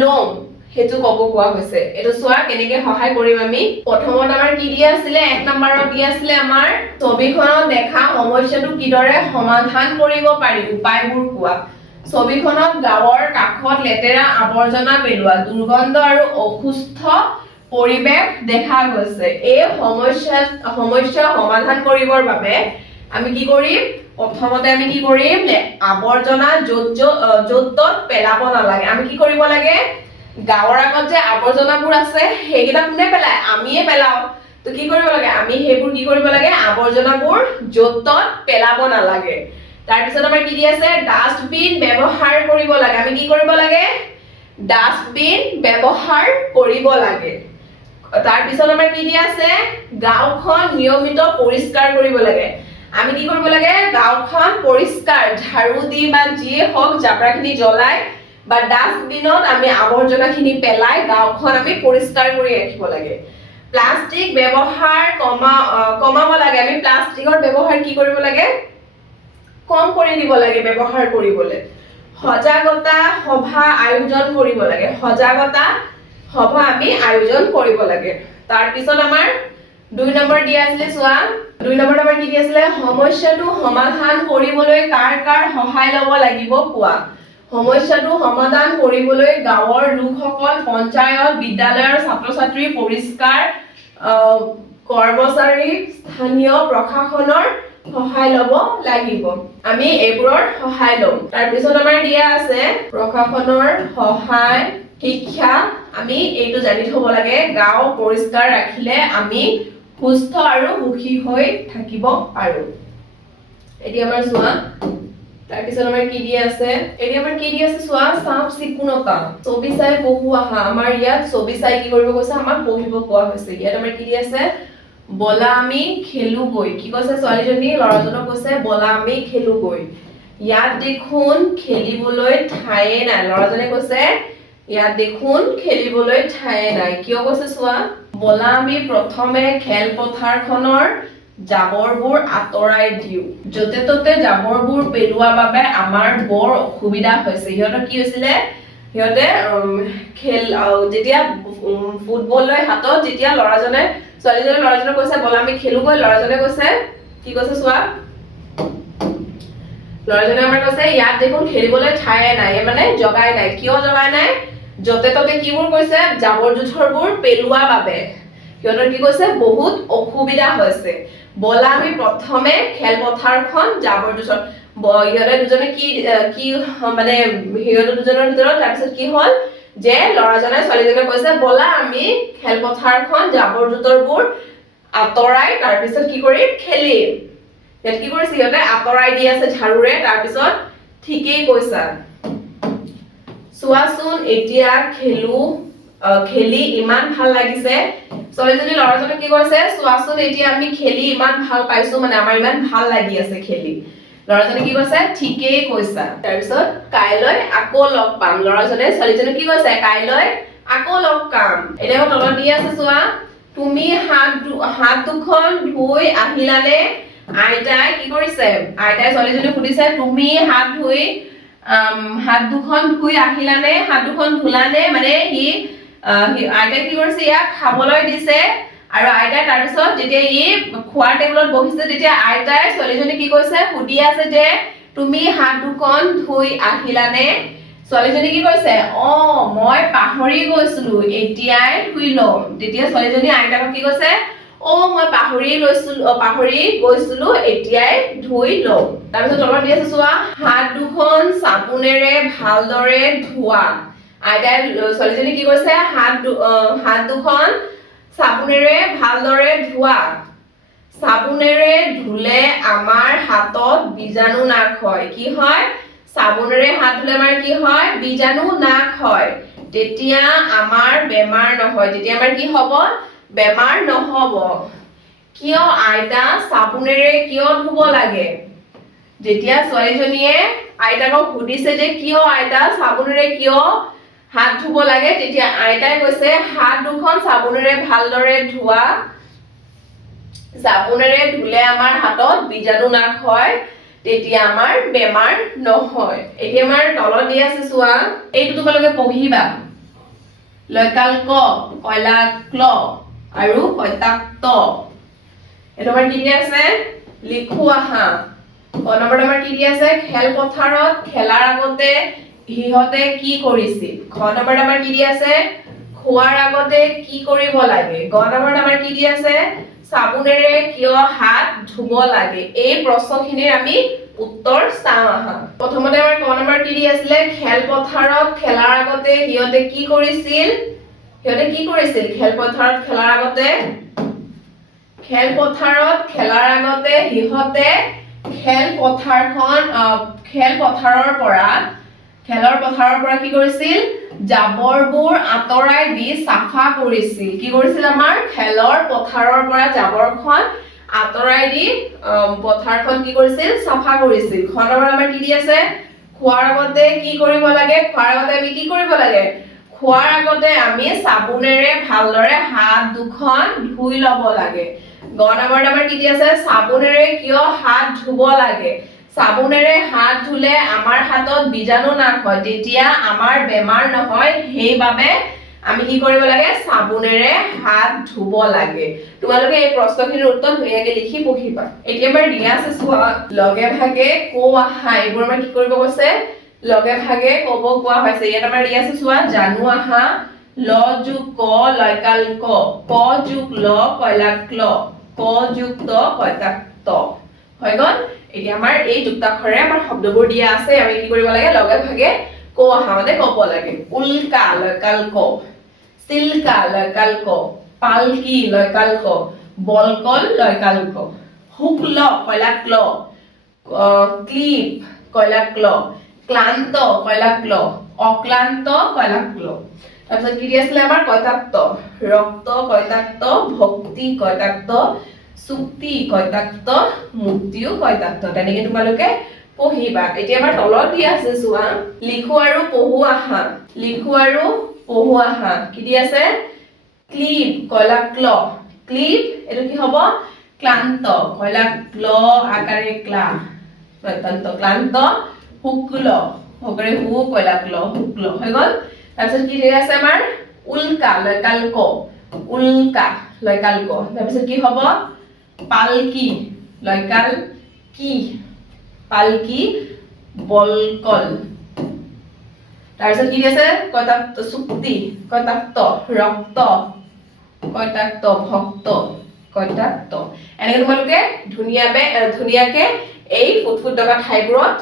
লম হেতু ক'ব কোৱা হৈছে এটো চোৱা কেনেকে সহায় কৰিম আমি প্ৰথমত আমাৰ কি দিয়া আছিলে 1 নম্বৰত দিয়া আছিলে আমাৰ ছবিখনত দেখা সমস্যাটো কিদৰে সমাধান কৰিব পাৰি উপায়বোৰ কোৱা ছবিখনত গাঁৱৰ কাষত লেতেৰা আৱৰ্জনা পেলোৱা দুৰ্গন্ধ আৰু অসুস্থ পৰিৱেশ দেখা গৈছে এই সমস্যা সমাধান কৰিবৰ বাবে আমি কি কৰিম প্ৰথমতে আমি কি কৰিম আৱৰ্জনা য'ত পেলাব নালাগে আমি কি কৰিব লাগে গাঁৱৰ আগত যে আৱৰ্জনাবোৰ আছে সেইকেইটা কোনে পেলায় আমিয়ে পেলাও তো কি কৰিব লাগে আমি সেইবোৰ কি কৰিব লাগে আৱৰ্জনাবোৰ য'ত পেলাব নালাগে তাৰ পিছত আমাৰ কি দি আছে ডাষ্টবিন ব্যৱহাৰ কৰিব লাগে আমি কি কৰিব লাগে ডাষ্টবিন ব্যৱহাৰ কৰিব লাগে তাৰ পিছত আমাৰ কি দি আছে গাঁওখন নিয়মিত পৰিষ্কাৰ কৰিব লাগে আমি কি কৰিব লাগে গাঁওখন পৰিষ্কাৰ ঝাৰু দি বা যিয়ে হওক জাবৰাখিনি জ্বলাই বা ডাষ্টবিনত আমি আৱৰ্জনাখিনি পেলাই গাঁওখন আমি পৰিষ্কাৰ কৰি ৰাখিব লাগে প্লাষ্টিক ব্যৱহাৰ কমাব লাগে আমি প্লাষ্টিকৰ ব্যৱহাৰ কি কৰিব লাগে কম কৰি দিব লাগে ব্যৱহাৰ কৰিবলৈ সজাগতা সভা আয়োজন কৰিব লাগে সজাগতা সভা আমি আয়োজন কৰিব লাগে তাৰ পিছত আমাৰ 2 নম্বৰ দিয়া আছিল চোৱা 2 নম্বৰত আমাৰ কি দিয়া আছিল সমস্যাটো সমাধান কৰিবলৈ কাৰ সহায় ল'ব লাগিব কোৱা সমস্যাটো সমাধান কৰিবলৈ গাঁৱৰ লোকসকল পঞ্চায়ত বিদ্যালয়ৰ ছাত্ৰ-ছাত্ৰী পৰিষ্কাৰ কৰ্মচাৰী স্থানীয় প্ৰশাসনৰ সহায় ল'ব লাগিব আমি এইবোৰৰ সহায় ল'ম তাৰ পিছত আমাৰ দিয়া আছে প্ৰশাসনৰ সহায় শিক্ষা আমি এইটো জানি থব লাগে গাঁও পৰিষ্কাৰ ৰাখিলে আমি সুস্থ আৰু সুখী হৈ থাকিব পাৰো এতিয়া আমাৰ চোৱা তাৰ পিছত আমাৰ কি দিয়া আছে এতিয়া আমাৰ কি দিয়া আছে চোৱা চাফ চিকুণতা ছবি চাই পঢ়ু আহা আমাৰ ইয়াত ছবি চাই কি কৰিব কৈছে আমাক পঢ়িব কোৱা হৈছে ইয়াত আমাৰ কি দিয়া আছে বলা আমি খেলুগৈ কি কৈছে ছোৱালীজনী ল'ৰাজনক কৈছে বলা আমি খেলুগৈ ইয়াত দেখোন খেলিবলৈ ঠায়ে নাই ল'ৰাজনে কৈছে ইয়াত দেখোন খেলিবলৈ ঠায়ে নাই কিয় কৈছে চোৱা বলা আমি প্ৰথমে খেলপথাৰখনৰ জাবৰবোৰ আঁতৰাই দিও যতে ততে জাবৰবোৰ পেলোৱাৰ বাবে আমাৰ বৰ অসুবিধা হৈছে ইহঁতৰ কি হৈছিলে ইহঁতে খেল যেতিয়া ফুটবললৈ হাতত যেতিয়া ল'ৰাজনে কৈছে বলা আমি খেলুগৈ ল'ৰাজনে কৈছে কি কৈছে চোৱা ল'ৰাজনে আমাৰ কৈছে ইয়াত দেখোন খেলিবলৈ ঠায়ে নাই মানে জগাই নাই কিয় জগাই নাই যতে ততে কিবোৰ কৈছে জাবৰ জোথৰবোৰ পেলোৱাৰ বাবে সিহঁতৰ কি কৈছে বহুত অসুবিধা হৈছে বলা আমি প্ৰথমে খেলপথাৰখন জাবৰ জোথৰ ইহঁতে দুজনে কি মানে সিহঁতৰ দুজনৰ ভিতৰত তাৰপিছত কি হ'ল যে ল'ৰাজনে ছোৱালীজনে কৈছে বলা আমি খেলপথাৰখন জাবৰ জোথৰবোৰ আঁতৰাই তাৰপিছত কি কৰিম খেলিম ইয়াত কি কৰিছে সিহঁতে আঁতৰাই দি আছে ঝাৰুৰে তাৰপিছত ঠিকেই কৈছা চোৱাচোন এতিয়া খেলি ইমান ভাল লাগিছে ছোৱালীজনী ল'ৰাজনে কি কৈছে চোৱাচোন এতিয়া আমি খেলি ইমান ভাল পাইছো মানে আমাৰ ইমান ভাল লাগি আছে খেলি ল'ৰাজনে কি কৈছে ঠিকেই কৈছা তাৰপিছত কাইলৈ আকৌ লগ পাম ল'ৰাজনে ছোৱালীজনে কি কৈছে কাইলৈ আকৌ লগ পাম এতিয়া তলত দি আছে চোৱা তুমি হাত দুখন ধুই আহিলানে আইতাই কি কৰিছে আইতাই ছোৱালীজনীক সুধিছে তুমি হাত দুখন ধুই আহিলানে হাত দুখন ধুলানে মানে আইতাই কি কৰিছে ইয়াক খাবলৈ দিছে আৰু আইতাই তাৰ পিছত যেতিয়া খোৱাৰ টেবুলত বহিছে তেতিয়া আইতাই ছোৱালীজনী কি কৈছে সুধি আছে যে তুমি হাত দুখন ধুই আহিলানে ছোৱালীজনী কি কৈছে মই পাহৰি গৈছিলো এতিয়াই ধুই লম তেতিয়া ছোৱালীজনী আইতাকক কি কৈছে মই পাহৰি গৈছিলো এতিয়াই ধুই লম তাৰপিছত তলত দি আছে চোৱা হাত দুখন চাবোনেৰে ভালদৰে ধোৱা আইতাই ছোৱালীজনী কি কৈছে হাত দুখন চাবোনেৰে ভালদৰে ধোৱা চাবোনেৰে ধুলে আমাৰ হাতত বীজাণু নাশ হয় কি হয় চাবোনেৰে হাত ধুলে আমাৰ কি হয় বীজাণু নাশ হয় তেতিয়া আমাৰ বেমাৰ নহয় তেতিয়া আমাৰ কি হ'ব বেমাৰ নহব কিয় আইতা চাবোনেৰে কিয় ধুব লাগে যেতিয়া ছোৱালীজনীয়ে আইতাকক সুধিছে যে কিয় আইতা চাবোনেৰে কিয় হাত ধুব লাগে তেতিয়া আইতাই কৈছে হাত দুখন চাবোনেৰে ভালদৰে ধোৱা চাবোনেৰে ধুলে আমাৰ হাতত বীজাণু নাশ হয় তেতিয়া আমাৰ বেমাৰ নহয় এতিয়া আমাৰ তলত দি আছে চোৱা এইটো তোমালোকে পঢ়িবা লয়কাল ক কয়লাক ক্ল আৰু কৈতাক্ত এইটো আমাৰ কি দি আছে লিখো আহা ক নম্বৰত আমাৰ কি দি আছে খেলপথাৰত খেলাৰ আগতে সিহঁতে কি কৰিছিল খ নম্বৰত আমাৰ কি দি আছে খোৱাৰ আগতে কি কৰিব লাগে গ নম্বৰত আমাৰ কি দি আছে চাবোনেৰে কিয় হাত ধুব লাগে এই প্ৰশ্নখিনিৰ আমি উত্তৰ চাওঁ আহা প্ৰথমতে আমাৰ ক নম্বৰ কি দি আছিলে খেলপথাৰত খেলাৰ আগতে সিহঁতে কি কৰিছিল খেলপথাৰত খেলাৰ আগতে সিহঁতে খেলৰ পথাৰৰ পৰা কি কৰিছিল জাবৰবোৰ আঁতৰাই দি চাফা কৰিছিল কি কৰিছিল আমাৰ খেলৰ পথাৰৰ পৰা জাবৰখন আঁতৰাই দি পথাৰখন কি কৰিছিল চাফা কৰিছিল খ নম্বৰ আমাৰ কি দি আছে খোৱাৰ আগতে কি কৰিব লাগে খোৱাৰ আগতে আমি চাবোনেৰে ভালদৰে হাত দুখন ধুই ল'ব লাগে গ নম্বৰত আমাৰ কি দি আছে চাবোনেৰে কিয় হাত ধুব লাগে চাবোনেৰে হাত ধুলে আমাৰ হাতত বীজাণু নাশ হয় তেতিয়া আমাৰ বেমাৰ নহয় সেইবাবে আমি কি কৰিব লাগে চাবোনেৰে হাত ধুব লাগে তোমালোকে এই প্ৰশ্নখিনিৰ উত্তৰ ধুনীয়াকৈ লিখি পঢ়িবা এতিয়া আমাৰ দিয়া আছে চোৱা লগে ভাগে কও আহা এইবোৰ আমাৰ কি কৰিব কৈছে লগে ভাগে ক'ব কোৱা হৈছে ইয়াত আমাৰ দিয়া আছে চোৱা জানো আহা ল যোগ ক লয়কাল ক ক যোগ ল কয়লাক ক্ল ক যোগ ত কৈতাক ত হৈ গ'ল এতিয়া আমাৰ এই যুক্তাক্ষৰে আমাৰ শব্দবোৰ দিয়া আছে আমি কি কৰিব লাগে লগে ভাগে ক আহা মানে ক'ব লাগে উল্কা লয়কাল ক চিল্কা লয়কাল ক পালকি লয়কাল ক বলকল লয়কাল ক শুক্ল কয়লাক ক্ল ক্লিপ কয়লাক ক্ল ক্লান্ত কয়লাক ক্ল অক্লান্ত কয়লাক ক্ল তাৰপিছত কি দি আছিলে আমাৰ কৈতাক্ত ৰক্ত কৈতাক্ত ভক্তি কৈতাক্ত চুক্তি কৈতাক্ত মুক্তিও কৈতাক্ত তেনেকে তোমালোকে পঢ়িবা এতিয়া আমাৰ তলত দি আছে চোৱা লিখো আৰু পঢ়ো আহা কি দি আছে ক্লিপ কয়লাক ক্ল ক্লিপ এটো কি হ'ব ক্লান্ত কয়লাক ক্ল আকাৰে ক্লা ক্লান্ত শুক্ল হকৰে হু কয়লাক ক্ল শুক্ল হৈ গ'ল তাৰপিছত কি দি আছে আমাৰ উল্কা লয়কাল ক তাৰপিছত কি হ'ব পালকি লয়কাল কি পালকি বলকল তাৰপিছত কি আছে কৈতাক্ত চুক্তি কৈতাক্ত ৰক্ত কৈতাক্ত ভক্ত কৈতাক্ত এনেকৈ তোমালোকে ধুনীয়াকে এই ফুটফুট ডগা ঠাইবোৰত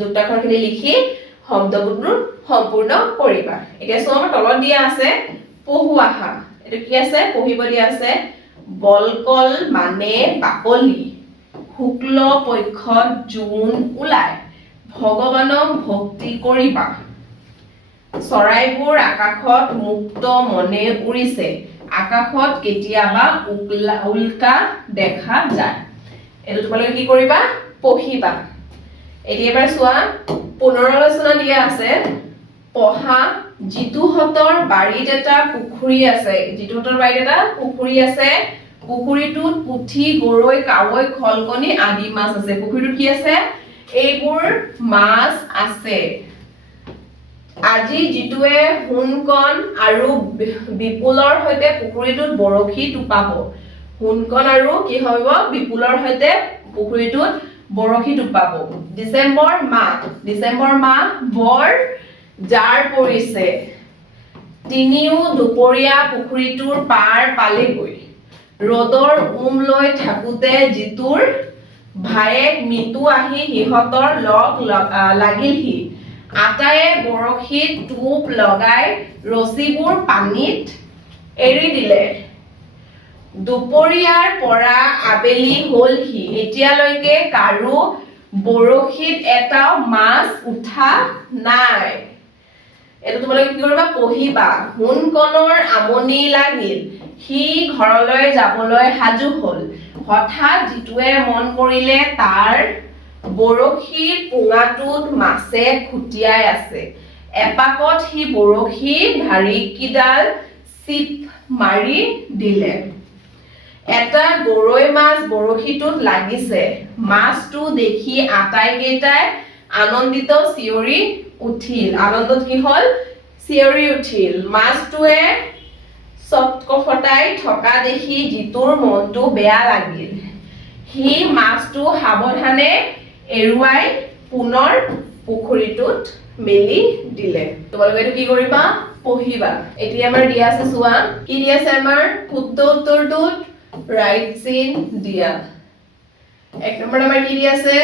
যুক্তাক্ষৰখিনি লিখি শব্দবোৰ সম্পূৰ্ণ কৰিবা এতিয়া চোৱা আমাৰ তলত দিয়া আছে পঢ়ো আহা এইটো কি আছে পঢ়িব দিয়া আছে বলকল মানে বাকলি শুক্ল পক্ষত জোন ওলায় ভগৱানক ভক্তি কৰিবা চৰাইবোৰ আকাশত মুক্ত মনে উৰিছে আকাশত কেতিয়াবা উল্কা দেখা যায় এইটো তোমালোকে কি কৰিবা পঢ়িবা এতিয়া এবাৰ চোৱা পুনৰালোচনা দিয়া আছে পঢ়া জিতুহঁতৰ বাৰীত এটা পুখুৰী আছে যিটোৰ বাৰীত এটা পুখুৰী আছে পুখুৰীটোত পুঠি গৰৈ কাৱৈ খলকণি আদি মাছ আছে পুখুৰীটোত কি আছে এইবোৰ মাছ আছে আজি যিটোৱে হুনকণ আৰু বিপুলৰ সৈতে পুখুৰীটোত বৰশী টোপাব হুনকণ আৰু কি হ'ব বিপুলৰ সৈতে পুখুৰীটোত বৰশী টোপাব ডিচেম্বৰ মাহ বৰ জাৰ পৰিছে তিনিও দুপৰীয়া পুখুৰীটোৰ পাৰ পালেগৈ ৰ'দৰ লৈ থাকোতে জিতুৰ ভায়েক মিতু আহি সিহঁতৰ লাগিলহি আটায়ে বৰশীত টোপ লগাই ৰছীবোৰ পানীত এৰি দিলে দুপৰীয়াৰ পৰা আবেলি হ'লহি এতিয়ালৈকে কাৰো বৰশীত এটাও মাছ উঠা নাই এটো তোমালোকে কি কৰিবা পঢ়িবা হুনকণৰ আমনি লাগিল সি ঘৰলৈ যাবলৈ সাজু হ'ল হঠাৎ জিতুৱে মন কৰিলে তাৰ বৰশীৰ পোঙাটোত মাছে খুটিয়াই আছে এপাকত সি বৰশী ধাৰিকিডাল চিপ মাৰি দিলে এটা গৰৈ মাছ বৰশীটোত লাগিছে মাছটো দেখি আটাইকেইটাই আনন্দিত চিঞৰি উঠিল আনন্দত কি হ'ল চিঞৰি উঠিল মাছটোৱে চটকফটাই থকা দেখি জিতুৰ মনটো বেয়া লাগিল সি মাছটো সাৱধানে এৰুৱাই পুনৰ পুখুৰীটোত মেলি দিলে তোমালোকে এইটো কি কৰিবা পঢ়িবা এতিয়া আমাৰ দিয়া আছে চোৱা কি দিয়া আছে আমাৰ শুদ্ধ উত্তৰটোত ৰাইট চিন দিয়া এক নম্বৰ আমাৰ কি দিয়া আছে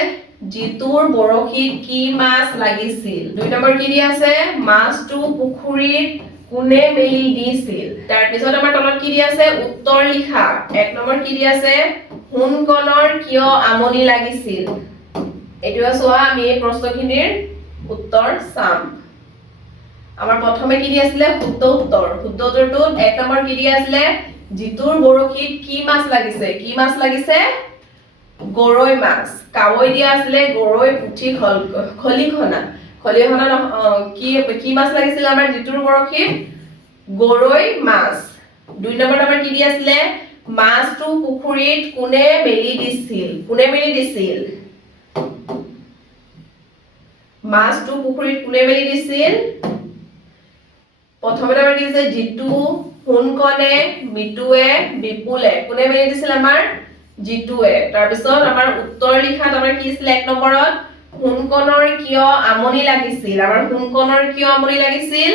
জিতুৰ বৰশীত কি মাছ লাগিছিল দুই নম্বৰ কি দিয়া আছে মাছটো পুখুৰীত কোনে মেলি দিছিল তাৰ পিছত আমাৰ তলত কি দিয়া আছে উত্তৰ লিখা এক নম্বৰ কি দিয়া আছে হুনকণৰ কিয় আমনি লাগিছিল এটোৱা চোৱা আমি এই প্ৰশ্নখিনিৰ উত্তৰ চাম আমাৰ প্ৰথমে কি দিয়া আছিল শুদ্ধ উত্তৰটোত এক নম্বৰ কি দিয়া আছিল জিতুৰ বৰশীত কি মাছ লাগিছে গৰৈ মাছ কাৱৈ দিয়া আছিল গৰৈ পুঠি খলিহনা কি মাছ লাগিছিল আমাৰ জিতুৰ বৰশীত গৰৈ মাছ দুই নম্বৰত আমাৰ কি দিয়া আছিল মাছটো পুখুৰীত কোনে মেলি দিছিল মাছটো পুখুৰীত কোনে মেলি দিছিল প্ৰথমতে আমাৰ কি আছে জিতু হুনকণে মিতুৱে বিপুলে কোনে মেলি দিছিল আমাৰ জিতুৱে তাৰ পিছত আমাৰ উত্তৰ লিখাত আমাৰ কি আছিল এক নম্বৰত হুনকণৰ কিয় আমনি লাগিছিল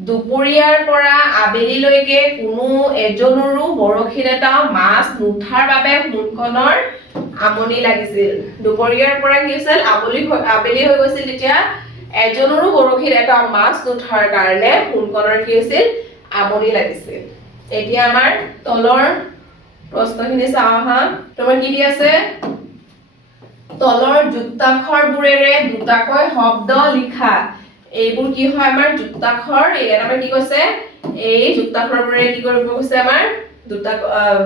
দুপৰীয়াৰ পৰা আবেলিলৈকে কোনো এজনৰো বৰশীত এটা মাছ নুঠাৰ বাবে হুনকণৰ আমনি লাগিছিল দুপৰীয়াৰ পৰা কি হৈছিল আবেলি হৈ গৈছিল তেতিয়া এজনৰো বৰশীত এটা মাছ নুঠাৰ কাৰণে হুনকণৰ কি হৈছিল আমনি লাগিছিল এতিয়া আমাৰ তলৰ প্ৰশ্নখিনি চাওঁ আহা তোমাৰ কি দি আছে তলৰ যুক্তাক্ষৰবোৰেৰে দুটাকৈ শব্দ লিখা এইবোৰ কি হয় আমাৰ যুক্তাক্ষৰ ইয়াত আমাৰ কি কৈছে এই যুক্তাক্ষৰবোৰে কি কৰিব কৈছে আমাৰ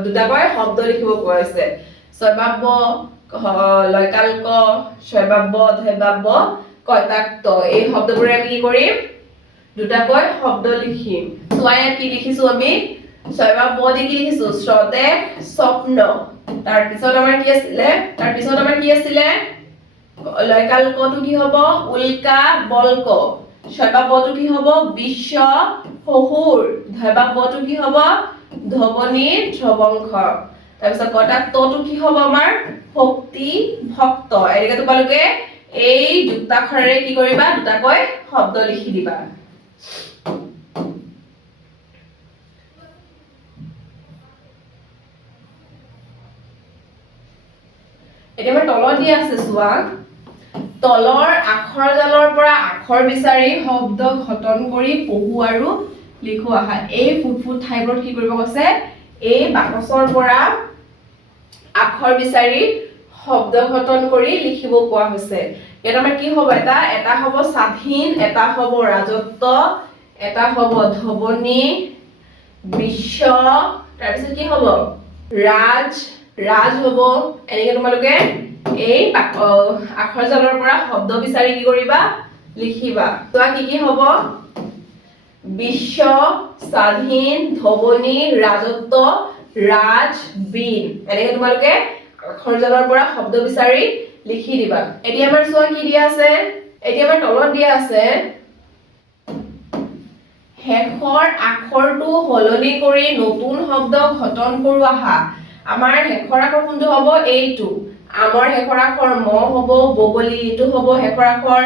দুটাকৈ শব্দ লিখিব কোৱা হৈছে শৈবাব্য লয়কাল্ক শৈবাব্য ধৈবাব্য কয়তাক্ত এই শব্দবোৰে আমি কি কৰিম দুটাকৈ শব্দ লিখিম চোৱা ইয়াত কি লিখিছো আমি শৈবাব্য দি কি লিখিছো স্ৰতে স্বপ্ন তাৰ পিছত আমাৰ কি আছিলে লয়কাল্কটো কি হ'ব উল্কা বল্ক শৈবাব্যটো কি হ'ব বিশ্ব শহুৰ ধৈবাব্যটো কি হ'ব ধৱনী ধ্ৰবংশ তাৰ পিছত কয়তাক্তটো কি হ'ব আমাৰ শক্তি ভক্ত এনেকৈ তোমালোকে এই যুক্তাক্ষৰেৰে কি কৰিবা দুটাকৈ শব্দ লিখি দিবা এতিয়া আমাৰ তলত দিয়া আছে চোৱা তলৰ আখৰজালৰ পৰা আখৰ বিচাৰি শব্দ গঠন কৰি পঢ়ু আৰু লিখো আহা এই ফুটফুট ঠাইবোৰত কি কৰিব কৈছে এই বাকচৰ পৰা আখৰ বিচাৰি শব্দ গঠন কৰি লিখিব কোৱা হৈছে ইয়াত আমাৰ কি হ'ব এটা হ'ব স্বাধীন এটা হ'ব ৰাজত্ব এটা হ'ব ধৱনী বিশ্ব তাৰ পিছত কি হ'ব ৰাজ হ'ব এনেকৈ তোমালোকে এই আখৰজালৰ পৰা শব্দ বিচাৰি কি কৰিবা লিখিবা চোৱা কি হ'ব বিশ্ব স্বাধীন ধৱনী ৰাজত্ব ৰাজ বিন এনেকে তোমালোকে আখৰজালৰ পৰা শব্দ বিচাৰি লিখি দিবা এতিয়া আমাৰ চোৱা কি দিয়া আছে এতিয়া আমাৰ তলত দিয়া আছে শেষৰ আখৰটো হলনি কৰি নতুন শব্দ গঠন কৰো আহা আমাৰ শেষৰ আখৰ কোনটো হ'ব এইটো আমৰ শেষৰ আখৰ ম হ'ব বগলী এইটো হ'ব শেষৰ আখৰ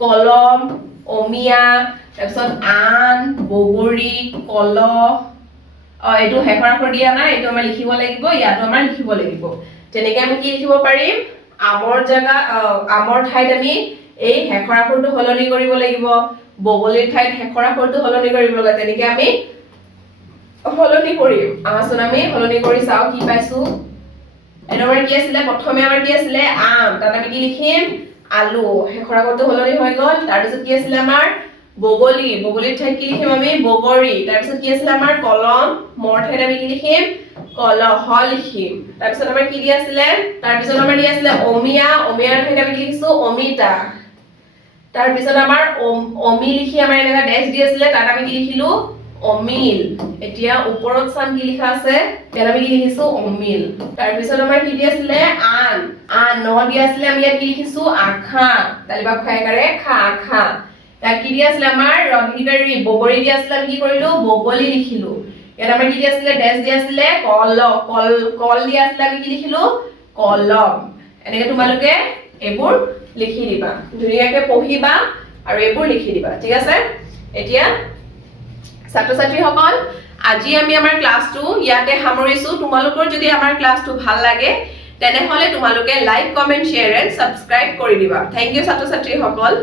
কলম অমিয়া তাৰপিছত আন বগৰী কল এইটো শেষৰ আখৰ দিয়া নাই এইটো আমাৰ লিখিব লাগিব ইয়াতো আমাৰ লিখিব লাগিব তেনেকৈ আমি কি লিখিব পাৰিম আমৰ জায়গা আমৰ ঠাইত আমি এই শেষৰ আখৰটো হলনি কৰিব লাগিব বগলীৰ ঠাইত শেষৰ আখৰটো হলনি কৰিব লাগিব তেনেকৈ আমি হলনি কৰিম আহাচোন আমি হলনি কৰি চাও কি পাইছো এটো আমাৰ কি আছিল প্ৰথমে আমাৰ কি আছিল আম তাত আমি কি লিখিম আলু শেষৰ আখৰটো হলনি হৈ গল তাৰ পিছত কি আছিল আমাৰ বগলী বগলীৰ ঠাইত কি লিখিম আমি বগৰী তাৰ পিছত কি আছিল আমাৰ কলম মৰ ঠাইত আমি কি লিখিম কলহ লিখিম তাৰ পিছত আমাৰ কি দিয়া আছিল তাৰ পিছত আমাৰ দিয়া আছিল অমিয়া অমিয়াৰ ঠাইত আমি কি লিখিছো অমিতা তাৰ পিছত আমাৰ অমি লিখি আমাৰ এনেকা ডেশ দি আছিল তাত আমি কি লিখিলো অমিল এতিয়া ওপৰত চাম কি লিখা আছে ইয়াত আমি কি লিখিছো অমিল তাৰ পিছত আমাৰ কি দি আছিল আন আন ন দি আছিল আমি ইয়াত কি লিখিছো আখা তালিবা খায়কাৰে খা আখা তাত কি দি আছিল আমাৰ ৰধিকাৰী বগৰী দি আছিল আমি কি কৰিলো বগলী লিখিলো ইয়াত আমাৰ কি দি আছিল ডেশ দি আছিল কল দি আছিল আমি কি লিখিলো কলম এনেকে তোমালোকে এইবোৰ লিখি দিবা ধুনীয়াকৈ পঢ়িবা আৰু এইবোৰ লিখি দিবা ঠিক আছে এতিয়া ছাত্ৰ ছাত্ৰীসকল আজি আমি আমাৰ ক্লাছটো ইয়াতে সামৰিছো তোমালোকৰ যদি আমাৰ ক্লাছটো ভাল লাগে তেনেহলে তোমালোকে like comment share and subscribe কৰি দিবা থ্যাংক ইউ ছাত্ৰ ছাত্ৰীসকল